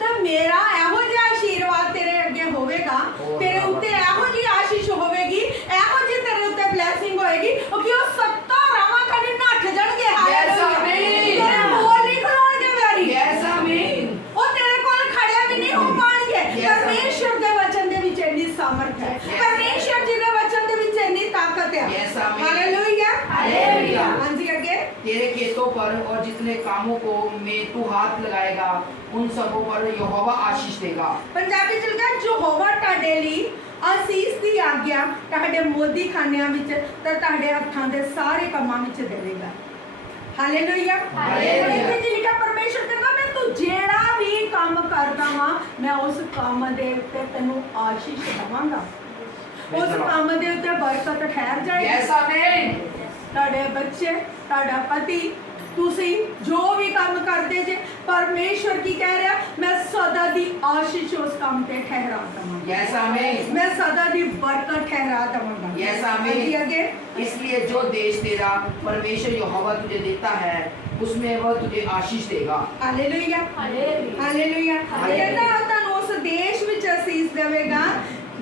ਤਾਂ ਮੇਰਾ ਇਹੋ ਜਿਹਾ ਆਸ਼ੀਰਵਾਦ ਤੇਰੇ ਅੱਗੇ ਹੋਵੇਗਾ, ਤੇਰੇ ਉੱਤੇ ਇਹੋ ਜਿਹੀ ਆਸ਼ੀਸ਼ ਹੋਵੇਗੀ, ਇਹੋ ਜਿਹੀ ਤੇਰੇ ਉੱਤੇ ਬਲੇਸਿੰਗ ਹੋਏਗੀ ਕਿ ਉਹ 70 ਰਾਹਾਂ ਤੁਹਾਡੇ ਨੱਠ ਜਾਣਗੇ। ਹਾਲੇਲੂਇਆ। ਤੇਰੇ ਬੋਲ ਨਹੀਂ ਖਲੋਣਗੇ ਵੈਰੀ, यस आमीन। ਉਹ ਤੇਰੇ ਕੋਲ ਖੜਿਆ ਵੀ ਨਹੀਂ ਹੋ ਪਾਣਗੇ। Yes, ਪਰਮੇਸ਼ਰ ਦੇ ਵਚਨ ਦੇ ਵਿੱਚ ਇੰਨੀ ਸਾਮਰਥ ਹੈ, ਪਰਮੇਸ਼ਰ ਜੀ ਦੇ ਵਚਨ ਦੇ ਵਿੱਚ ਇੰਨੀ ਤਾਕਤ ਹੈ। Yes, amen। Hallelujah hallelujah. ਹਾਂਜੀ ਅੱਗੇ। तेरे खेतों पर और जितने कामों को में तू हाथ लगाएगा उन सबों पर यहोवा आशीष देगा। ਪੰਜਾਬੀ ਚ ਲਿਖਿਆ ਯਹੋਵਾ ਤੁਹਾਡੇ ਲਈ ਆਸੀਸ ਦੀ ਆਗਿਆ ਤੁਹਾਡੇ ਮੋਦੀ ਖਾਨਿਆਂ ਵਿੱਚ ਤੇ ਤੁਹਾਡੇ ਹੱਥਾਂ ਦੇ ਸਾਰੇ ਕੰਮਾਂ ਵਿੱਚ ਦੇਵੇਗਾ। Hallelujah hallelujah. ਇਹ ਲਿਖਿਆ ਪਰਮੇਸ਼ਰ ਕਹਿੰਦਾ ਮੈਂ ਤੂੰ ਜਿਹੜਾ ਵੀ ਕੰਮ ਕਰਦਾ ਵਾਂ ਮੈਂ ਉਸ ਕੰਮ ਦੇ ਉੱਤੇ ਤੈਨੂੰ ਆਸ਼ੀਸ਼ ਦਵਾਂਗਾ, ਉਸ ਕੰਮ ਦੇ ਉੱਤੇ ਬਰਕਤ ਠਹਿਰ ਜਾਏਗੀ। यस आमीन। ਤੁਹਾਡੇ ਬੱਚੇ, ਤੁਹਾਡਾ ਪਤੀ, ਤੁਸੀਂ ਜੋ ਵੀ ਕੰਮ ਕਰਦੇ ਜੇ, ਪਰਮੇਸ਼ਰ ਕੀ ਕਹਿ ਰਿਹਾ, ਮੈਂ ਸਦਾ ਦੀ ਆਸ਼ੀਸ਼ ਉਸ ਕੰਮ ਤੇ ਠਹਿਰਾ ਦਵਾਂਗਾ, यस आमीन। ਮੈਂ ਸਦਾ ਦੀ ਬਰਕਤ ਠਹਿਰਾ ਦਵਾਂਗਾ। Yes, amen। ਹਾਂਜੀ ਅੱਗੇ। इसलिए जो देश तेरा परमेश्वर यहोवा तुझे देता है उसमें वह तुझे आशीष देगा। Hallelujah hallelujah hallelujah. ਕਹਿੰਦਾ ਉਹ ਤੁਹਾਨੂੰ ਉਸ ਦੇਸ਼ ਵਿੱਚ ਅਸੀਸ ਦੇਵੇਗਾ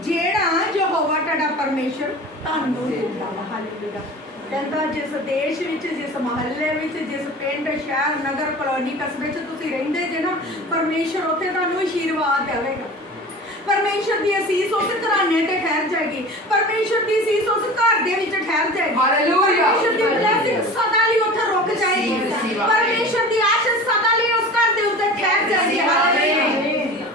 ਜਿਹੜਾ ਯਹੋਵਾ ਤੁਹਾਡਾ ਪਰਮੇਸ਼ਰ ਤੁਹਾਨੂੰ ਦਿੰਦਾ ਵਾ। ਹਾਲੇਲੂਇਆ। ਕਹਿੰਦਾ ਜਿਸ ਦੇਸ਼ ਵਿੱਚ, ਜਿਸ ਮਹੱਲੇ ਵਿੱਚ, ਜਿਸ ਪਿੰਡ, ਸ਼ਹਿਰ, ਨਗਰ, ਕਲੋਨੀ, ਕਸਬੇ 'ਚ ਤੁਸੀਂ ਰਹਿੰਦੇ ਜੇ ਨਾ, ਪਰਮੇਸ਼ਰ ਉੱਥੇ ਤੁਹਾਨੂੰ ਆਸ਼ੀਰਵਾਦ ਦੇਵੇਗਾ। ਪਰਮੇਸ਼ਰ ਦੀ ਅਸੀਸ ਉਸ ਘਰਾਣੇ ਤੇ ਠਹਿਰ ਜਾਏਗੀ, ਪਰਮੇਸ਼ਰ ਦੀ ਅਸੀਸ ਉਸ ਘਰ ਦੇ ਵਿੱਚ ਠਹਿਰ ਜਾਏਗੀ। ਹਾਲੇਲੂਇਆ। ਪਰਮੇਸ਼ਰ ਦੀ ਬਲੇਸਿੰਗ ਸਦਾ ਲਈ ਉੱਥੇ ਰੁਕ ਜਾਏਗੀ। receive, ਪਰਮੇਸ਼ਰ ਦੀ ਆਸ਼ੀਸ਼ ਸਦਾ ਲਈ ਉਸ ਘਰ ਦੇ ਉੱਤੇ ਠਹਿਰ ਜਾਏਗੀ। ਹਾਲੇਲੂਇਆ।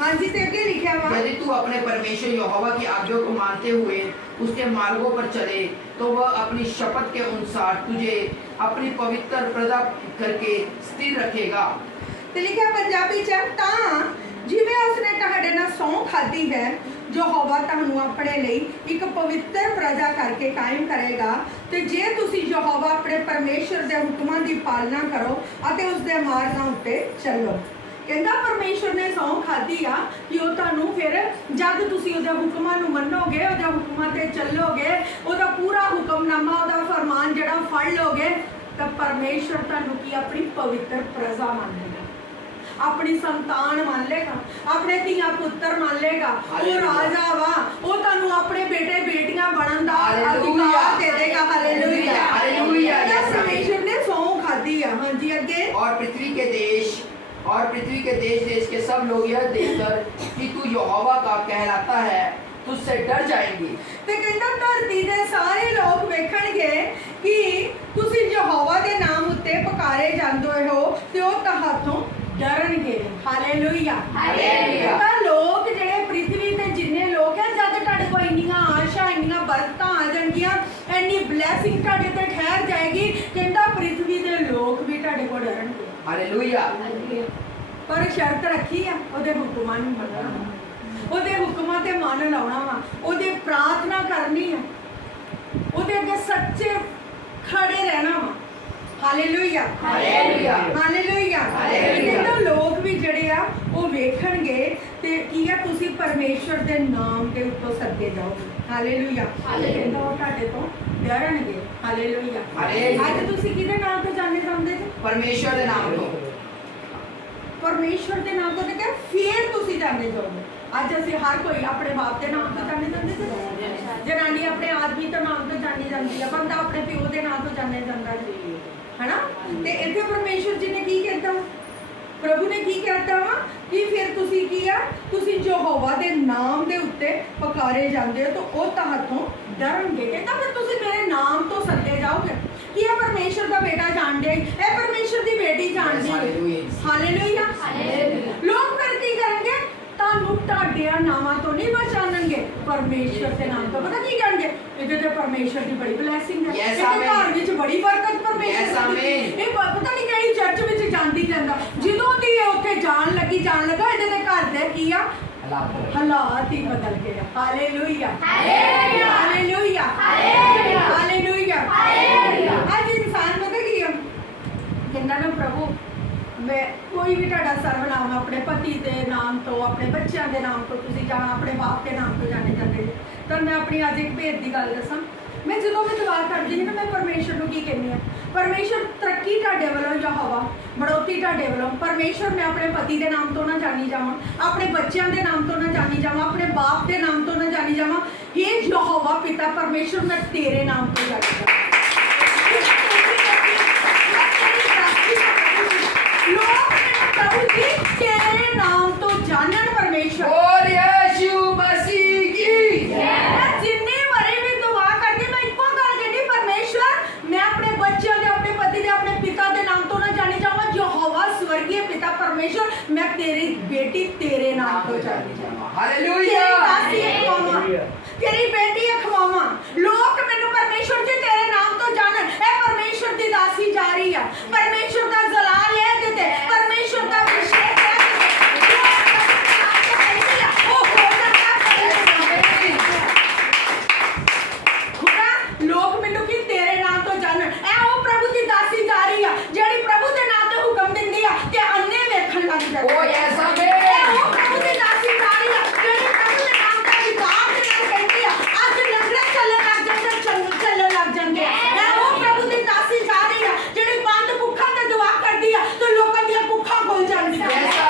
ਹਾਂਜੀ ਤੇ ਅੱਗੇ ਲਿਖਿਆ ਵਾ यदि तू अपने परमेश्वर यहोवा की आज्ञा को मानते हुए उसके मार्गों पर चले तो वह अपनी शपथ के अनुसार तुझे अपनी पवित्र प्रजा करके स्थिर रखेगा। ਤੇ ਲਿਖਿਆ ਪੰਜਾਬੀ ਚ ਤਾਂ ਜਿਵੇਂ ਉਸਨੇ ਤੁਹਾਡੇ ਨਾਲ ਸਹੁੰ ਖਾਧੀ ਹੈ, ਯਹੋਵਾ ਤੁਹਾਨੂੰ ਆਪਣੇ ਲਈ ਇੱਕ ਪਵਿੱਤਰ ਪ੍ਰਜਾ ਕਰਕੇ ਕਾਇਮ ਕਰੇਗਾ। ਤੇ ਜੇ ਤੁਸੀਂ ਯਹੋਵਾ ਆਪਣੇ ਪਰਮੇਸ਼ਰ ਦੇ ਹੁਕਮਾਂ ਦੀ ਪਾਲਣਾ ਕਰੋ ਅਤੇ ਉਸ ਦੇ ਮਾਰਗਾਂ ਉੱਤੇ ਚੱਲੋ। ਕਹਿੰਦਾ ਪਰਮੇਸ਼ਰ ਨੇ ਸਹੁੰ ਖਾਧੀ ਆ ਕਿ ਉਹ ਤੁਹਾਨੂੰ ਫਿਰ ਜਦ ਤੁਸੀਂ ਉਹਦੇ ਹੁਕਮਾਂ ਨੂੰ ਮੰਨੋਗੇ, ਉਹਦੇ ਹੁਕਮਾਂ ਤੇ ਚੱਲੋਗੇ, ਉਹਦਾ ਪੂਰਾ ਹੁਕਮਨਾਮਾ, ਉਹਦਾ ਫਰਮਾਨ ਜਿਹੜਾ ਫੜ ਲੋਗੇ, ਤਾਂ ਪਰਮੇਸ਼ਰ ਤੁਹਾਨੂੰ ਕੀ ਆਪਣੀ ਪਵਿੱਤਰ ਪ੍ਰਜਾ ਮੰਨੇਗਾ। ਆਪਣੀ ਸੰਤਾਨ ਮੰਨ ਲੇਗਾ, ਆਪਣੇ ਧੀਆਂ ਪੁੱਤਰ ਮੰਨ ਲੇਗਾ, ਉਹ ਰਾਜਾ ਵਾ, ਉਹ ਤੁਹਾਨੂੰ ਆਪਣੇ ਬੇਟੇ ਬੇਟੀਆਂ ਬਣਨ ਦਾ ਅਧਿਕਾਰ ਦੇ ਦੇਗਾ। Hallelujah hallelujah. परमेश्वर ने सौं खादी है। हाँ जी आगे। और पृथ्वी के देश देश के सब लोग यह देखकर कि तू यहोवा का कहलाता है तुझसे डर जाएंगे। ਤੇ ਕਹਿੰਦਾ ਧਰਤੀ ਦੇ ਸਾਰੇ ਲੋਕ ਵੇਖਣਗੇ ਕਿ ਤੁਸੀਂ ਯਹੋਵਾ ਦੇ ਨਾਮ ਉੱਤੇ ਪੁਕਾਰੇ ਜਾਂਦੇ ਹੋ ਤੇ ਉਹ ਤੁਹਾਤੋਂ ਡਰਨਗੇ। Hallelujah hallelujah. ਤਾਂ ਲੋਕ ਜਿਹੜੇ ਪ੍ਰਿਥਵੀ ਤੇ ਜਿੰਨੇ ਲੋਕ ਹੈ, ਜਦ ਤੁਹਾਡੇ ਕੋਲ ਇੰਨੀਆਂ ਆਸ਼ਾ ਇੰਨੀਆਂ ਬਰਕਤਾਂ ਆ ਜਾਣਗੀਆਂ, ਇੰਨੀ ਬਲੇਸਿੰਗ ਤੁਹਾਡੇ ਤੇ ਠਹਿਰ ਜਾਏਗੀ, ਕਹਿੰਦਾ ਪ੍ਰਿਥਵੀ ਦੇ ਲੋਕ ਵੀ ਤੁਹਾਡੇ ਕੋਲ ਡਰਨਗੇ। हालेलुया। ਪਰ ਸ਼ਰਤ ਰੱਖੀ ਆ, ਉਹਦੇ ਹੁਕਮਾਂ ਨੂੰ ਮੰਨਣਾ, ਉਹਦੇ ਹੁਕਮਾਂ ਤੇ ਮਨ ਲਾਉਣਾ ਵਾ, ਉਹਦੀ ਪ੍ਰਾਰਥਨਾ ਕਰਨੀ ਆ, ਉਹਦੇ ਅੱਗੇ ਸੱਚੇ ਖੜੇ ਰਹਿਣਾ ਵਾ। Hallelujah hallelujah. ਹਾਲੇਲੂਇਆ। ਕਹਿੰਦਾ ਲੋਕ ਵੀ ਜਿਹੜੇ ਆ ਉਹ ਵੇਖਣਗੇ ਤੇ ਕੀ ਆ, ਤੁਸੀਂ ਪਰਮੇਸ਼ਰ ਦੇ ਨਾਮ ਦੇ ਉੱਤੋਂ ਸੱਦੇ ਜਾਓਗੇ। ਹਾਲੇਲੂਇਆ। ਕਹਿੰਦਾ ਉਹ ਤੁਹਾਡੇ ਤੋਂ ਡਰਨਗੇ। ਹਾਲੇਲੂਇਆ। ਹਾਲੇਲੂਇਆ। ਅੱਜ ਤੁਸੀਂ ਕਿਹਦੇ ਨਾਮ ਤੋਂ ਜਾਣੇ ਜਾਂਦੇ ਜੀ? परमेश्वर के नाम तो ਪਰਮੇਸ਼ਵਰ ਦੇ ਨਾਮ ਤੋਂ ਤੇ ਕਿ ਫੇਰ ਤੁਸੀਂ ਜਾਣੇ ਜਾਓਗੇ। ਅੱਜ ਅਸੀਂ ਹਰ ਕੋਈ ਆਪਣੇ ਬਾਪ ਦੇ ਨਾਮ ਤੋਂ ਜਾਣੇ ਜਾਂਦੇ ਜੀ, ਜਨਾਨੀ ਆਪਣੇ ਆਦਮੀ ਤੋਂ ਨਾਮ ਤੋਂ ਜਾਣੀ ਜਾਂਦੀ ਹੈ, ਬੰਦਾ ਆਪਣੇ ਪਿਓ ਦੇ ਨਾਮ ਤੋਂ ਜਾਣਿਆ ਜਾਂਦਾ ਜੀ, ਹੈਨਾ। ਤੇ ਇੱਥੇ ਪਰਮੇਸ਼ਵਰ ਜੀ ਨੇ ਕੀ ਕਹਿਤਾ, ਪ੍ਰਭੂ ਨੇ ਕੀ ਕਹਿਤਾ ਵਾ ਕਿ ਫਿਰ ਤੁਸੀਂ ਕੀ ਆ, ਤੁਸੀਂ ਯਹੋਵਾ ਦੇ ਨਾਮ ਦੇ ਉੱਤੇ ਪੁਕਾਰੇ ਜਾਂਦੇ ਹੋ ਤਾਂ ਉਹ ਤੁਹਾਤੋਂ ਡਰਨਗੇ। ਕਹਿੰਦਾ ਫਿਰ ਤੁਸੀਂ ਮੇਰੇ ਨਾਮ ਤੋਂ ਸੱਦੇ ਜਾਓਗੇ। ਕਿ ਇਹ ਪਰਮੇਸ਼ਰ ਦਾ ਬੇਟਾ ਜਾਣਦੇ, ਇਹ ਪਰਮੇਸ਼ਰ ਦੀ ਬੇਟੀ ਜਾਣਦੀ। ਹਾਲੇਲੂਇਆ। ਲੋਕ ਫਿਰ ਕੀ ਕਰਨਗੇ, ਤੁਹਾਨੂੰ ਤੁਹਾਡੇ ਨਾਮਾਂ ਤੋਂ ਨਹੀਂ ਪਛਾਣਨਗੇ, ਪਰਮੇਸ਼ਰ ਦੇ ਨਾਮ ਤੋਂ। ਪਤਾ ਕੀ ਕਰਨਗੇ, ਇਹਦੇ ਤੇ ਪਰਮੇਸ਼ਰ ਦੀ ਬੜੀ ਬਲੇਸਿੰਗ ਹੈ, ਇਹਦੇ ਘਰ ਵਿੱਚ ਬੜੀ ਬਰਕਤ ਪਰਮੇਸ਼ਰ ਦੀ। ਇਹ ਪਤਾ ਨਹੀਂ ਕਿਹੜੀ ਚਰਚ ਵਿੱਚ ਜਾਂਦੀ ਜਾਂਦਾ, ਜਦੋਂ ਦੀ ਇਹ ਉੱਥੇ ਜਾਣ ਲੱਗਾ ਇਹਦੇ ਦੇ ਘਰ ਦੇ ਕੀ ਆ, ਹਾਲਾਤ ਹੀ ਬਦਲ ਗਏ। Hallelujah hallelujah hallelujah hallelujah. ਅੱਜ ਇਨਸਾਨ ਪਤਾ ਕੀ ਆ, ਕਹਿੰਦਾ ਨਾ ਪ੍ਰਭੂ ਮੈਂ ਕੋਈ ਵੀ ਤੁਹਾਡਾ ਸਰਵਨਾਮ ਆਪਣੇ ਪਤੀ ਦੇ ਨਾਮ ਤੋਂ, ਆਪਣੇ ਬੱਚਿਆਂ ਦੇ ਨਾਮ ਤੋਂ ਤੁਸੀਂ ਜਾਣਾ, ਆਪਣੇ ਬਾਪ ਦੇ ਨਾਮ ਤੋਂ ਜਾਣੇ ਜਾਂਦੇ। ਤਾਂ ਮੈਂ ਆਪਣੀ ਅੱਜ ਇੱਕ ਭੇਦ ਦੀ ਗੱਲ ਦੱਸਾਂ, ਮੈਂ ਜਦੋਂ ਵੀ ਦੁਆ ਕਰਦੀ ਹਾਂ ਨਾ, ਮੈਂ ਪਰਮੇਸ਼ਰ ਨੂੰ ਕੀ ਕਹਿੰਦੀ ਹਾਂ, ਪਰਮੇਸ਼ਰ ਤਰੱਕੀ ਤੁਹਾਡੇ ਵੱਲੋਂ ਯਹੋਵਾ, ਬੜੋਤੀ ਤੁਹਾਡੇ ਵੱਲੋਂ। ਪਰਮੇਸ਼ਰ ਮੈਂ ਆਪਣੇ ਪਤੀ ਦੇ ਨਾਮ ਤੋਂ ਨਾ ਜਾਣੀ ਜਾਵਾਂ, ਆਪਣੇ ਬੱਚਿਆਂ ਦੇ ਨਾਮ ਤੋਂ ਨਾ ਜਾਣੀ ਜਾਵਾਂ, ਆਪਣੇ ਬਾਪ ਦੇ ਨਾਮ ਤੋਂ ਨਾ ਜਾਣੀ ਜਾਵਾਂ। हे ਯਹੋਵਾ ਪਿਤਾ ਪਰਮੇਸ਼ਰ, ਮੈਂ ਤੇਰੇ ਨਾਮ ਤੋਂ ਜਾਣੀ ਜਾਵਾਂ। ਲੋਕ ਮੈਨੂੰ ਪ੍ਰਭੂ ਜੀ ਤੇਰੇ ਨਾਮ ਤੋਂ ਜਾਣਨ ਪਰਮੇਸ਼ਰ। और यीशु मसीह की मैं जिन्नी बारी भी दुआ करती, मैं इको गल कहती, परमेश्वर मैं अपने बच्चों के, अपने पति के, अपने पिता के नाम तो ना जानी जाऊंगा, यहोवा स्वर्गीय पिता परमेश्वर, मैं तेरी बेटी तेरे नाम तो जानी जाऊंगा। हालेलुया। तेरी दासी अखवामा, तेरी बेटी अखवामा। लोग मैनू परमेश्वर जी तेरे नाम तो जानन, ए परमेश्वर दी दासी जा रही है, परमेश्वर का जलाल है देते, परमेश्वर का अभिषेक है लोग मैनू की तेरे नाम तो जानन। ए ओ प्रभु दी दासी जा रही है जेड़ी प्रभु दे नाम ते हुक्म दिंदी है ते अन्ने वेखण लग जांदे। ओ ऐसा में ए ओ प्रभु दी दासी जा रही है जेड़ी प्रभु दे नाम ते अधिकार दे नाल कहती है, आज लंगड़े चले लग जांदे, चले लग जांदे। ए ओ प्रभु दी दासी जा रही है जेड़ी बंद भुखा ते दुआ करदी है तो लोकां दी भुखा खुल जांदी है। ऐसा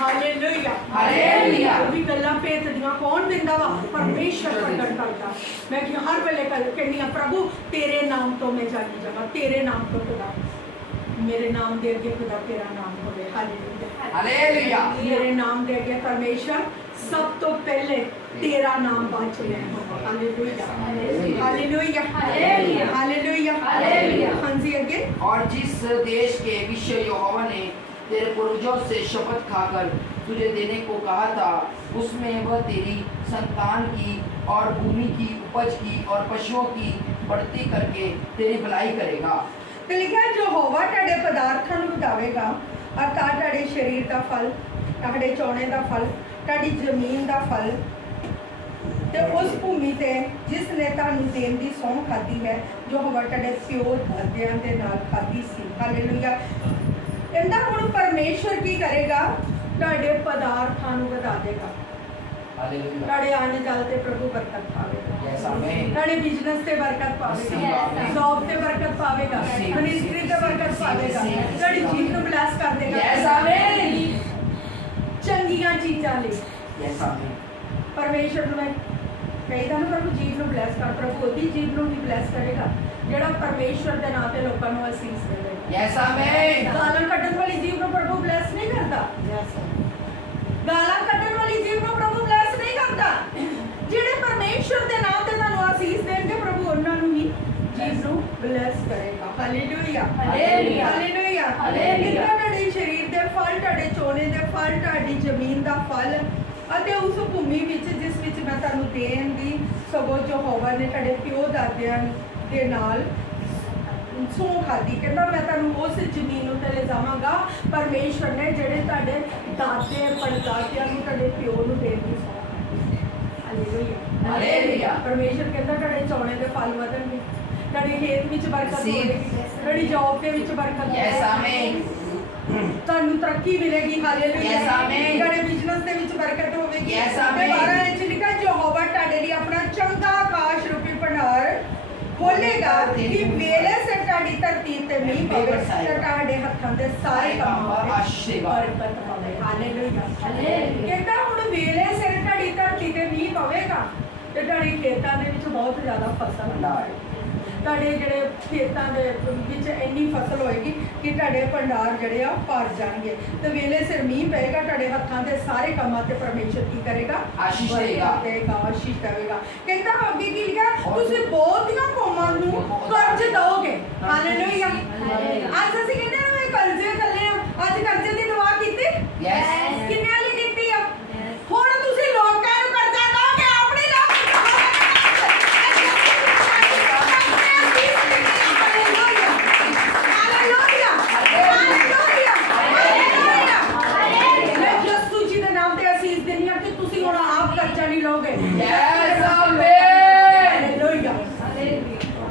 हालेलुया हालेलुया। भी गल्लां भेजदियां कौन दिंदा वा, परमेश्वर प्रगट करदा। मैं कि हर वेले कहनी प्रभु तेरे नाम तो मैं जानी जावां, तेरे नाम तो खुदा, मेरे नाम दे अगे खुदा तेरा नाम होवे। Hallelujah hallelujah. मेरे नाम दे अगे परमेश्वर सब तो पहले तेरा नाम बाच ले। Hallelujah hallelujah hallelujah hallelujah. हाँ जी अगे। और जिस देश के विषय यहोवा ने तेरे पूर्वजों से शपथ खाकर तुझे देने को कहा था, उसमें वह तेरी संतान की और भूमि की उपज की और पशुओं की बढ़ती करके तेरी भलाई करेगा। ਤੇ ਲਿਖਿਆ ਯਹੋਵਾ ਤੁਹਾਡੇ ਪਦਾਰਥਾਂ ਨੂੰ ਵਧਾਵੇਗਾ, ਅਰਥਾਤ ਤੁਹਾਡੇ ਸਰੀਰ ਦਾ ਫਲ, ਤੁਹਾਡੇ ਚੋਣੇ ਦਾ ਫਲ, ਤੁਹਾਡੀ ਜ਼ਮੀਨ ਦਾ ਫਲ, ਤੇ ਉਸ ਭੂਮੀ ਤੇ ਜਿਸ ਨੇ ਤੁਹਾਨੂੰ ਦੇਣ ਦੀ ਸਹੁੰ ਖਾਧੀ ਹੈ, ਯਹੋਵਾ ਤੁਹਾਡੇ ਪਿਓ ਦਾਦਿਆਂ ਦੇ ਨਾਲ ਖਾਧੀ ਸੀ। ਹਾਲੇਲੂਇਆ। ਕਹਿੰਦਾ ਹੁਣ ਪਰਮੇਸ਼ਰ ਕੀ ਕਰੇਗਾ, ਤੁਹਾਡੇ ਪਦਾਰਥਾਂ ਨੂੰ ਵਧਾ ਦੇਗਾ। हालेलुया। ਤੁਹਾਡੇ ਆਣੇ ਜਾਲ ਤੇ ਪ੍ਰਭੂ ਬਰਕਤ ਪਾਵੇਗਾ। Yes, amen. ਤੁਹਾਡੇ ਬਿਜ਼ਨਸ ਤੇ ਬਰਕਤ ਪਾਵੇਗਾ, Yes, ਜੌਬ ਤੇ ਬਰਕਤ ਪਾਵੇਗਾ, Yes, ਮਿਨਿਸਟਰੀ ਤੇ ਬਰਕਤ ਪਾਵੇਗਾ, Yes, ਤੁਹਾਡੀ ਜੀਵਨ ਨੂੰ ਬਲੈਸ ਕਰ ਦੇਗਾ। Yes, amen. ਚੰਗੀਆਂ ਚੀਜ਼ਾਂ ਲਈ Yes, amen. ਪਰਮੇਸ਼ਰ ਨੂੰ ਮੈਂ ਕਹਿੰਦਾ ਨਾ ਪ੍ਰਭੂ ਜੀਵ ਨੂੰ ਬਲੈਸ ਕਰ, ਪ੍ਰਭੂ ਉਹਦੀ ਜੀਵ ਨੂੰ ਵੀ ਬਲੈਸ ਕਰੇਗਾ ਜਿਹੜਾ ਪਰਮੇਸ਼ਰ ਦੇ ਨਾਂ ਤੇ ਲੋਕਾਂ ਨੂੰ ਅਸੀਸ ਦੇਵੇਗਾ। Yes, amen. ਗਾਲਾਂ ਕੱਢਣ ਵਾਲੀ ਜੀਵ ਨੂੰ ਪ੍ਰਭੂ ਬਲੈਸ ਨਹੀਂ ਕਰਦਾ। ਗਾਲਾਂ ਕੱਢਣ ਵਾਲੀ ਜੀਵ ਨੂੰ ਪ੍ਰਭੂ ਬਲੈਸ ਨਹੀਂ ਕਰਦਾ। ਜਿਹੜੇ ਪਰਮੇਸ਼ਰ ਦੇ ਨਾਮ ਤੇ ਤੁਹਾਨੂੰ ਆਸੀਸ ਦੇਣਗੇ ਪ੍ਰਭੂ ਉਹਨਾਂ ਨੂੰ ਹੀ ਜੀਵ ਨੂੰ ਬਲੈਸ ਕਰੇਗਾ। Hallelujah, hallelujah, hallelujah, hallelujah. ਤੁਹਾਡੇ ਸਰੀਰ ਦੇ ਫਲ, ਤੁਹਾਡੇ ਚੋਣੇ ਦੇ ਫਲ, ਤੁਹਾਡੀ ਜ਼ਮੀਨ ਦਾ ਫਲ ਅਤੇ ਉਸ ਭੂਮੀ ਵਿੱਚ ਜਿਸ ਵਿੱਚ ਮੈਂ ਤੁਹਾਨੂੰ ਦੇਣ ਦੀ ਸਗੋਂ ਯਹੋਵਾ ਨੇ ਤੁਹਾਡੇ ਪਿਓ ਦਾਦਿਆਂ ਦੇ ਨਾਲ ਸਹੁੰ ਖਾਦੀ। ਕਹਿੰਦਾ ਮੈਂ ਤੁਹਾਨੂੰ ਉਸ ਜ਼ਮੀਨ ਉੱਤੇ ਲੈ ਜਾਵਾਂਗਾ ਪਰਮੇਸ਼ਰ ਨੇ ਜਿਹੜੇ ਤੁਹਾਡੇ ਦਾਦੇ ਪੜਦਾਦਿਆਂ ਨੂੰ ਤੁਹਾਡੇ ਪਿਓ ਨੂੰ ਦੇਣ ਦੀ ਸਹੁੰ ਖਾਦੀ। Hallelujah, hallelujah. ਪਰਮੇਸ਼ਰ ਕਹਿੰਦਾ ਤੁਹਾਡੇ ਚੋਣੇ ਦੇ ਫਲ ਵਧਣਗੇ, ਤੁਹਾਡੇ ਖੇਤ ਵਿੱਚ ਬਰਕਤ ਹੋਵੇਗੀ, ਤੁਹਾਡੀ ਜੌਬ ਦੇ ਵਿੱਚ ਬਰਕਤ Yes, amen. ਤੁਹਾਨੂੰ ਤਰੱਕੀ ਮਿਲੇਗੀ। Hallelujah, Yes, amen. ਤੁਹਾਡੇ ਬਿਜ਼ਨਸ ਦੇ ਵਿੱਚ ਬਰਕਤ ਹੋਵੇਗੀ। Yes, amen. 12 ਵਿੱਚ ਲਿਖਿਆ ਯਹੋਵਾ ਤੁਹਾਡੇ ਲਈ ਆਪਣਾ ਚੰਗਾ ਆਕਾਸ਼ ਰੂਪੀ ਭੰਡਾਰ ਖੋਲੇਗਾ ਕਿ ਵੇਲੇ ਸਿਰ ਤੁਹਾਡੀ ਧਰਤੀ ਤੇ ਮੀਂਹ ਪਵੇ ਤੇ ਤੁਹਾਡੇ ਹੱਥਾਂ ਦੇ ਸਾਰੇ ਕੰਮਾਂ ਵਿੱਚ ਬਰਕਤ ਪਵੇ। ਹਾਲੇਲੂਇਆ, ਕਹਿੰਦਾ ਹੁਣ ਵੇਲੇ ਸਿਰ ਤੁਹਾਡੀ ਧਰਤੀ ਤੇ ਮੀਂਹ ਪਵੇਗਾ ਤੇ ਤੁਹਾਡੇ ਖੇਤਾਂ ਦੇ ਵਿੱਚ ਬਹੁਤ ਜ਼ਿਆਦਾ ਫਸਲ ਹੋਵੇਗੀ। ਤੁਹਾਡੇ ਜਿਹੜੇ ਖੇਤਾਂ ਦੇ ਵਿੱਚ ਇੰਨੀ ਫਸਲ ਹੋਏਗੀ ਕਿ ਤੁਹਾਡੇ ਭੰਡਾਰ ਜਿਹੜੇ ਆ ਭਰ ਜਾਣਗੇ ਤੇ ਵੇਲੇ ਸਿਰ ਮੀਂਹ ਪਏਗਾ, ਤੁਹਾਡੇ ਹੱਥਾਂ ਦੇ ਸਾਰੇ ਕੰਮਾਂ ਤੇ ਪਰਮੇਸ਼ਰ ਕੀ ਕਰੇਗਾ? ਆਸ਼ੀਸ਼ ਬਰਕਤ ਦੇਗਾ, ਆਸ਼ੀਸ਼ ਦੇਵੇਗਾ। ਕਹਿੰਦਾ ਅੱਗੇ ਕੀ ਲਿਖਿਆ? ਤੁਸੀਂ ਬਹੁਤੀਆਂ ਕੌਮਾਂ ਨੂੰ ਕਰਜ਼ ਦਓਗੇ। ਹਾਲੇਲੂਇਆ। ਅੱਜ ਅਸੀਂ ਕਹਿੰਦੇ ਹਾਂ ਮੈਂ ਕਰਜ਼ੇ ਥੱਲੇ ਆ, ਅੱਜ ਕਰਜ਼ੇ ਦੀ ਦੁਆ ਕੀਤੀ? Yes. ਕਿੰਨਿਆਂ ਲਈ ਕੀਤੀ ਆ? ਹੁਣ ਤੁਸੀਂ ਲੋਕਾਂ ਨੂੰ ਕਰਜ਼ਾ ਦਓਗੇ, ਆਪਣੀ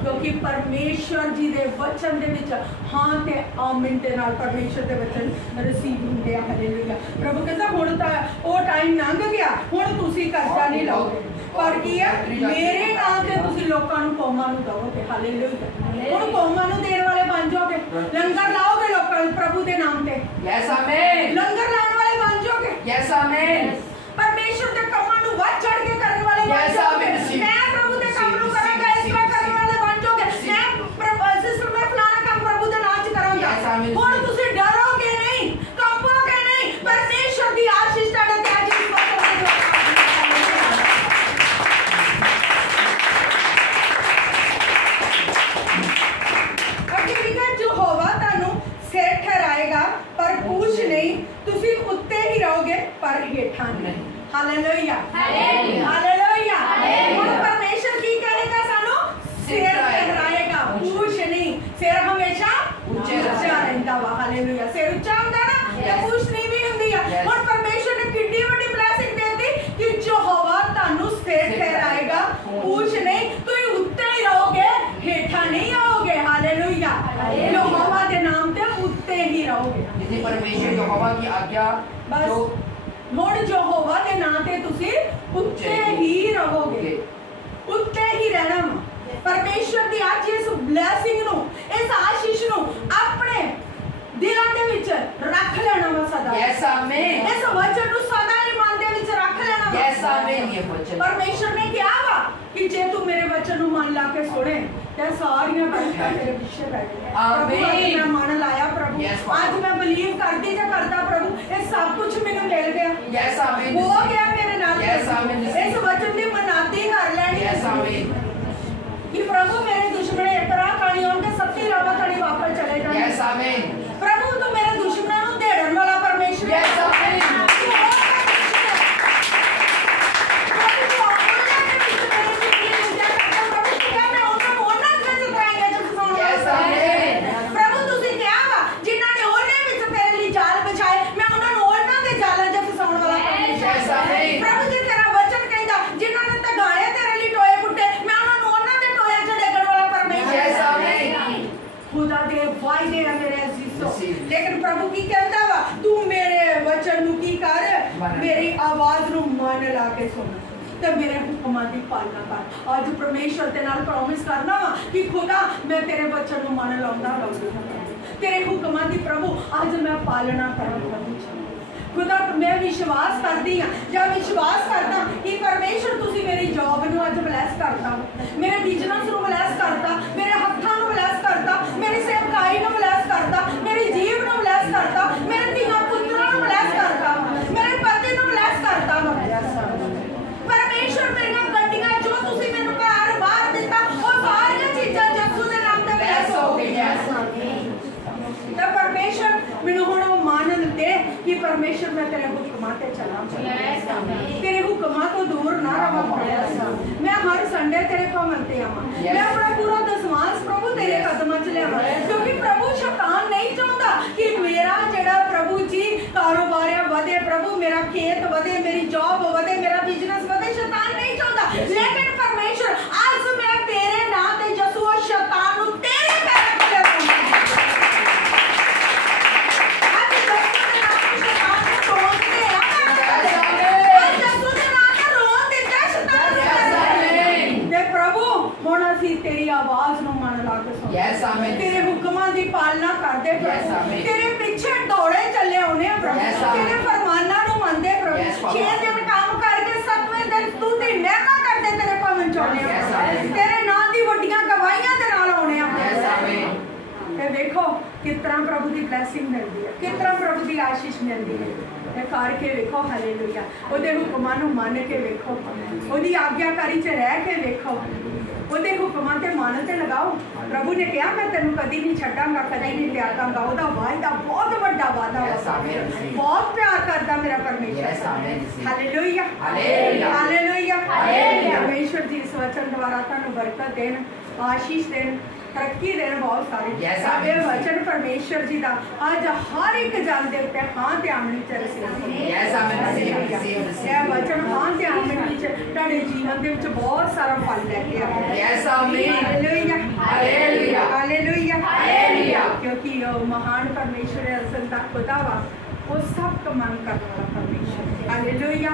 ਕਿਉਂਕਿ ਪਰਮੇਸ਼ਰ ਜੀ ਦੇ ਵਚਨ ਦੇ ਵਿੱਚ ਹਾਂ ਤੇ ਆਮੀਨ ਦੇ ਨਾਲ ਪਰਮੇਸ਼ਰ ਦੇ ਵਚਨ ਰਿਸੀਵ ਹੁੰਦੇ ਆ। ਹਾਲੇਲੂਇਆ। ਪ੍ਰਭੂ ਕਹਿੰਦਾ ਹੁਣ ਤਾਂ ਉਹ ਟਾਈਮ ਲੰਘ ਗਿਆ, ਹੁਣ ਤੁਸੀਂ ਕਰਜ਼ਾ ਨਹੀਂ ਲਓਗੇ, ਪਰ ਕੀ ਹੈ ਮੇਰੇ ਨਾਮ ਤੇ ਤੁਸੀਂ ਲੋਕਾਂ ਨੂੰ ਕੌਮਾਂ ਨੂੰ ਦਵੋਗੇ। ਹਾਲੇਲੂਇਆ। ਹੁਣ ਕੌਮਾਂ ਨੂੰ ਦੇਣ ਵਾਲੇ ਬਣ ਜਾਓਗੇ, ਲੰਗਰ ਲਾਓਗੇ ਲੋਕਾਂ ਨੂੰ ਪ੍ਰਭੂ ਦੇ ਨਾਮ ਤੇ। Yes, amen. ਲੰਗਰ ਲਾਉਣ ਵਾਲੇ ਬਣ ਜਾਓਗੇ। Yes, amen. ਪਰਮੇਸ਼ਰ ਦੇ ਕੰਮਾਂ ਨੂੰ ਵੱਧ ਚੜ ਕੇ ਕਰਨ ਵਾਲੇ ਬਣ Yes, ਜਾਓਗੇ। amen. ਮੈਂ ਪ੍ਰਭੂ ਦੇ ਕੰਮ ਨੂੰ ਕਰਾਂਗਾ, ਇਸ ਤਰ੍ਹਾਂ ਕਰਨ ਵਾਲੇ ਬਣ ਜਾਓਗੇ। ਮੈਂ ਸਿਸਟਰ ਮੈਂ ਫਲਾਣਾ ਕੰਮ ਪ੍ਰਭੂ ਦੇ ਨਾਮ 'ਚ ਕਰਾਂਗਾ। Yes, amen. ਹੁਣ ਤੁਸੀਂ ਡਰੋਗੇ ਨਹੀਂ, ਕੰਬੋਗੇ ਨਹੀਂ। ਪਰਮੇਸ਼ਰ ਦੀ ਆਸ਼ੀਸ਼ ਤੁਹਾਡੇ ਤੇ ਅੱਜ ਇਸ ਵਕਤ ਯਹੋਵਾ ਤੁਹਾਨੂੰ ਸਿਰ ਠਹਿਰਾਏਗਾ ਪਰ ਪੂਛ ਨਹੀਂ, ਤੁਸੀਂ ਉੱਤੇ ਹੀ ਰਹੋਗੇ ਪਰ ਹੇਠਾਂ ਨਹੀਂ। Hallelujah, hallelujah. ਹੁਣ ਪਰਮੇਸ਼ਰ ਕੀ ਕਰੇਗਾ? ਸਾਨੂੰ ਸਿਰ ਠਹਿਰਾਏਗਾ, ਪੂਛ ਨਹੀਂ। ਸਿਰ ਹਮੇਸ਼ਾ ਉੱਚਾ ਰਹਿੰਦਾ ਵਾ। ਹਾਲੇਲੂਇਆ। ਸਿਰ ਉੱਚਾ ਹੁੰਦਾ ਨਾ ਤੇ ਪੂਛ ਨਹੀਂ ਵੀ ਹੁੰਦੀ ਆ। ਹੁਣ ਪਰਮੇਸ਼ਰ ਨੇ ਕਿੰਨੀ ਵੱਡੀ ਬਲੇਸਿੰਗ ਦੇਤੀ ਕਿ ਯਹੋਵਾ ਤੁਹਾਨੂੰ ਸਿਰ ਠਹਿਰਾਏਗਾ, ਪੂਛ ਨਹੀਂ। ਤੁਸੀਂ ਉੱਤੇ ਹੀ ਰਹੋਗੇ, ਹੇਠਾਂ ਨਹੀਂ ਆਓਗੇ। ਹਾਲੇਲੂਇਆ। ਯਹੋਵਾ ਦੇ ਨਾਮ ਤੇ ਉੱਤੇ ਹੀ ਰਹੋਗੇ। यदि परमेश्वर यहोवा की आज्ञा बस जो ਹੁਣ ਯਹੋਵਾ ਦੇ ਨਾਂ ਤੇ ਤੁਸੀਂ ਉੱਤੇ ਹੀ ਰਹੋਗੇ, ਉੱਤੇ ਹੀ ਰਹਿਣਾ ਵਾ। ਪਰਮੇਸ਼ਰ ਦੀ ਅੱਜ ਇਸ ਬਲੇਸਿੰਗ ਨੂੰ, ਇਸ ਆਸ਼ੀਸ਼ ਨੂੰ ਆਪਣੇ ਦਿਲਾਂ ਦੇ ਵਿੱਚ ਰੱਖ ਲੈਣਾ ਵਾ ਸਦਾ। Yes, amen. ਇਸ ਵਚਨ ਨੂੰ ਸਦਾ ਹੀ ਮਨ ਦੇ ਵਿੱਚ ਰੱਖ ਲੈਣਾ ਵਾ। Yes, amen. ये वचन ਪਰਮੇਸ਼ਰ ਨੇ ਕਿਹਾ ਵਾ ਕਿ ਜੇ ਤੂੰ ਮੇਰੇ ਵਚਨ ਨੂੰ ਮਨ ਲਾ ਕੇ ਸੁਣੇ ਤੇ ਸਾਰੀਆਂ ਬਰਕਤਾਂ ਤੇਰੇ ਪਿੱਛੇ ਪੈ ਜਾਣਗੀਆਂ। ਆਮੀਨ। ਪ੍ਰਭੂ, ਅੱਜ ਮੈਂ ਮਨ ਲਾਇਆ ਪ੍ਰਭੂ, Yes, Father. ਅੱਜ ਮੈਂ ਬਲੀਵ ਕਰਦੀ ਜਾਂ ਕਰਦਾ ਪ੍ਰਭੂ, ਇਹ ਸਭ ਕੁਝ ਮੈਨੂੰ ਮਿਲ ਗਿਆ। Yes, amen. ਹੋ ਗਿਆ ਮੇਰੇ ਨਾਲ। Yes, amen. ਇਸ ਵਚਨ ਦੀ ਮਨਾਦੀ ਕਰ ਲੈਣੀ Yes, amen. ਕਿ ਪ੍ਰਭੂ ਮੇਰੇ ਦੁਸ਼ਮਣ ਇੱਕ ਰਾਹ ਖਾਣੀ ਹੋਣਗੇ, ਸੱਤੀ ਰਾਹਾਂ ਖਾਣੀ ਵਾਪਸ ਚਲੇ ਜਾਣਗੇ। Yes, amen. ਪ੍ਰਭੂ ਤੂੰ ਮੇਰੇ ਦੁਸ਼ਮਣਾਂ ਨੂੰ ਢੇੜਨ ਵਾਲਾ ਪਰਮੇਸ਼ਰ ਹੈ। Yes, amen. ਪ੍ਰਭੂ ਤੂੰ ਉਹਨਾਂ ਦੇ ਵਿੱਚ ਮੇਰੇ ਜ਼ਿੰਦਗੀ ਨੂੰ ਜਿਆ ਕਰਦਾ ਪ੍ਰਭੂ, ਕਿਹਾ ਮੈਂ ਉਹਨਾਂ ਨੂੰ ਉਹਨਾਂ ਦੇ ਵਿੱਚ ਤਰਾਈਆਂ ਚ ਫਸਾਉਣ ਵਾਲਾ Yes, amen. ਪ੍ਰਭੂ ਤੁਸੀਂ ਕਿਹਾ ਵਾ ਜਿਨ੍ਹਾਂ ਨੇ ਉਹਨੇ ਵਿੱਚ ਤੇਰੇ ਲਈ ਜਾਲ ਵਿਛਾਏ, ਮੈਂ ਉਹਨਾਂ ਨੂੰ ਉਹਨਾਂ ਦੇ ਜਾਲਾਂ 'ਚ ਫਸਾਉਣ ਵਾਲਾ ਪਰਮੇਸ਼ਰ Yes, amen. ਪ੍ਰਭੂ ਜੀ ਤੇਰਾ ਵਚਨ ਕਹਿੰਦਾ ਜਿਨ੍ਹਾਂ ਨੇ ਤਗਾੜੇ ਤੇਰੇ ਲਈ ਟੋਏ ਪੁੱਟੇ, ਮੈਂ ਉਹਨਾਂ ਨੂੰ ਉਹਨਾਂ ਦੇ ਟੋਇਆਂ 'ਚ ਡੇਗਣ ਵਾਲਾ ਪਰਮੇਸ਼ਰ Yes, amen. ਖੁਦਾ ਦੇ ਵਾਅਦੇ ਆ ਮੇਰੇ ਅਜ਼ੀਜ਼ੋ। Receive. ਲੇਕਿਨ ਪ੍ਰਭੂ ਕੀ ਕਹਿੰਦਾ ਵਾ? ਤੂੰ ਮੇਰੇ ਵਚਨ ਨੂੰ ਕੀ ਕਰ? ਮੇਰੀ ਆਵਾਜ਼ ਨੂੰ ਮਨ ਲਾ ਕੇ ਸੁਣ ਤੇ ਮੇਰੇ ਹੁਕਮਾਂ ਦੀ ਪਾਲਣਾ ਕਰ। ਅੱਜ ਪਰਮੇਸ਼ਰ ਦੇ ਨਾਲ ਪ੍ਰੋਮਿਸ ਕਰਨਾ ਵਾ ਕਿ ਖੁਦਾ ਮੈਂ ਤੇਰੇ ਵਚਨ ਨੂੰ ਮਨ ਲਾਉਂਦਾ ਰਹੂੰਗਾ, ਤੇਰੇ ਹੁਕਮਾਂ ਦੀ ਪ੍ਰਭੂ ਅੱਜ ਮੈਂ ਪਾਲਣਾ ਕਰਾਂਗਾ। ਖੁਦਾ ਮੈਂ ਵਿਸ਼ਵਾਸ ਕਰਦੀ ਹਾਂ ਜਾਂ ਵਿਸ਼ਵਾਸ ਕਰਦਾ ਕਿ ਪਰਮੇਸ਼ਰ ਤੁਸੀਂ ਮੇਰੀ ਜੌਬ ਨੂੰ ਅੱਜ ਬਲੈਸ ਕਰਤਾ, ਮੇਰੇ ਬਿਜ਼ਨਸ ਨੂੰ ਬਲੈਸ ਕਰਤਾ, ਮੇਰੇ ਹੱਥਾਂ ਨੂੰ ਬਲੈਸ ਕਰਤਾ, ਮੇਰੀ ਸੇਵਕਾਈ ਨੂੰ ਬਲੈਸ ਕਰਤਾ, ਮੇਰੀ ਜੀਵ ਨੂੰ ਬਲੈਸ ਕਰਤਾ, ਮੇਰੇ ਧੀਆਂ ਪੁੱਤਰਾਂ ਨੂੰ ਬਲੈਸ ਕਰਤਾ, ਮੇਰੇ ਪਤੀ ਨੂੰ ਬਲੈਸ ਕਰਤਾ। ਪਰਮੇਸ਼ਰ ਮੇਰੀਆਂ ਗੱਡੀਆਂ ਜੋ ਤੁਸੀਂ ਮੈਨੂੰ ਘਰ ਬਾਹਰ ਦਿੱਤਾ ਉਹ ਸਾਰੀਆਂ ਚੀਜ਼ਾਂ ਯਿਸੂ ਦੇ ਨਾਮ ਤੇ ਬਲੈਸ ਹੋ ਗਈਆਂ। ਤਾਂ ਪਰਮੇਸ਼ਰ ਮੈਨੂੰ ਹੁਣ ਉਹ ਮਾਨ ਦੇ ਕਿ ਪਰਮੇਸ਼ਰ ਮੈਂ ਤੇਰੇ ਹੁਕਮਾਂ ਤੇ ਚੱਲਾਂ, ਤੇਰੇ ਹੁਕਮਾਂ ਤੋਂ ਦੂਰ ਨਾ ਰਵਾਂ। ਮੈਂ ਹਰ ਸੰਡੇ ਤੇਰੇ ਭਵਨ ਤੇ ਆਵਾਂ, ਮੈਂ ਆਪਣਾ ਪੂਰਾ ਦਸਵਾਂਸ ਪ੍ਰਭੂ ਤੇਰੇ ਕਦਮਾਂ 'ਚ ਲਿਆਵਾਂ, ਕਿਉਂਕਿ ਪ੍ਰਭੂ ਸ਼ੈਤਾਨ ਨਹੀਂ ਚਾਹੁੰਦਾ ਕਿ ਮੇਰਾ ਜਿਹੜਾ ਪ੍ਰਭੂ ਜੀ ਕਾਰੋਬਾਰ ਵਧੇ, ਪ੍ਰਭੂ ਮੇਰਾ ਖੇਤ ਵਧੇ, ਮੇਰੀ ਜੌਬ ਵਧੇ, ਮੇਰਾ ਬਿਜ਼ਨਸ ਵਧੇ। ਸ਼ੈਤਾਨ ਨਹੀਂ ਚਾਹੁੰਦਾ, ਲੇਕਿਨ ਪਰਮੇਸ਼ਰ ਅੱਜ ਮੈਂ ਤੇਰੇ ਨਾਂ ਤੇ ਯਿਸੂ ਸ਼ੈਤਾਨ ਨੂੰ ਤੇਰੇ ਪੈਰਾਂ ਥੱਲੇ ਰੱਖੂੰਗਾ। ਅੱਜ ਯਿਸੂ ਦੇ ਨਾਮ ਤੇ ਸ਼ੈਤਾਨ ਨੂੰ ਤੋੜ ਕੇ ਅੱਜ ਯਿਸੂ ਦੇ ਨਾਮ ਤੇ ਰੋਣ ਦਿੱਤਾ ਸ਼ੈਤਾਨ ਤੇ ਪ੍ਰਭੂ ਹੁਣ ਅਸੀਂ ਤੇਰੀ ਆਵਾਜ਼ ਨੂੰ ਮਨ ਲਾ ਕੇ ਸੁਣਦੇ, ਤੇਰੇ ਹੁਕਮਾਂ ਦੀ ਪਾਲਣਾ ਕਰਦੇ ਪ੍ਰਭੂ, ਤੇਰੇ ਪਿੱਛੇ ਦੌੜੇ ਚੱਲੇ ਆਉਨੇ ਆ ਪ੍ਰਭੂ, ਤੇਰੇ ਫਰਮਾਨਾਂ ਨੂੰ ਮੰਨਦੇ ਪ੍ਰਭੂ। 6 ਦਿਨ ਕੰਮ ਕਰਕੇ 7ਵੇਂ ਦਿਨ ਤੂੰ ਦੀ ਮਹਿਮਾ ਕਰਦੇ ਤੇਰੇ ਭਵਨ ਚ ਆਉਨੇ ਆ, ਤੇਰੇ ਨਾਂ ਦੀ ਵੱਡੀਆਂ ਗਵਾਹੀਆਂ ਦੇ ਨਾਲ ਆਉਨੇ ਆ। ਤੇ ਵੇਖੋ ਕਿਸ ਤਰ੍ਹਾਂ ਪ੍ਰਭੂ ਦੀ ਬਲੈਸਿੰਗ ਮਿਲਦੀ ਹੈ, ਕਿਸ ਤਰ੍ਹਾਂ ਪ੍ਰਭੂ ਦੀ ਆਸ਼ੀਸ਼ ਮਿਲਦੀ ਹੈ। ਤੇ ਕਰਕੇ ਵੇਖੋ, ਹਾਲੇਲੂਇਆ। ਉਹਦੇ ਹੁਕਮਾਂ ਨੂੰ ਮੰਨ ਕੇ ਵੇਖੋ, ਉਹਦੀ ਆਗਿਆਕਾਰੀ 'ਚ ਰਹਿ ਕੇ ਵੇਖੋ, ਉਹਦੇ ਹੁਕਮਾਂ ਤੇ ਮਨ ਤੇ ਲਗਾਓ। ਪ੍ਰਭੂ ਨੇ ਕਿਹਾ ਮੈਂ ਤੈਨੂੰ ਕਦੀ ਨਹੀਂ ਛੱਡਾਂਗਾ, ਕਦੀ ਨਹੀਂ ਤਿਆਗਾਂਗਾ। ਉਹਦਾ ਵਾਅਦਾ ਬਹੁਤ ਵੱਡਾ ਵਾਅਦਾ ਵਾ, ਬਹੁਤ ਪਿਆਰ ਕਰਦਾ ਮੇਰਾ ਪਰਮੇਸ਼ਰ। Hallelujah, hallelujah. ਪਰਮੇਸ਼ਰ ਜੀ ਇਸ ਵਚਨ ਦੁਆਰਾ ਤੁਹਾਨੂੰ ਬਰਕਤ ਦੇਣ, ਆਸ਼ੀਸ਼ ਦੇਣ, ਤਰੱਕੀ ਦੇਣ ਬਹੁਤ ਸਾਰੀ। ਸਾਡੇ ਵਚਨ ਪਰਮੇਸ਼ਰ ਜੀ ਦਾ ਅੱਜ ਹਰ ਇੱਕ ਜਨ ਦੇ ਉੱਤੇ ਹਾਂ ਤੇ ਆਮਣੀ ਚ ਇਹ ਵਚਨ ਹਾਂ ਤੇ ਆਮਣੀ ਚ ਤੁਹਾਡੇ ਜੀਵਨ ਦੇ ਵਿੱਚ ਬਹੁਤ ਸਾਰਾ ਫਲ ਲੈ ਕੇ ਆਇਆ। Hallelujah, hallelujah. ਕਿਉਂਕਿ ਉਹ ਮਹਾਨ ਪਰਮੇਸ਼ਰ ਅਸਲ ਦਾ ਖੁਦਾ ਵਾ, ਉਹ ਸਭ ਕਮਾਨ ਕਰਨ ਵਾਲਾ ਪਰਮੇਸ਼ਰ। ਹਾਲੇਲੂਇਆ।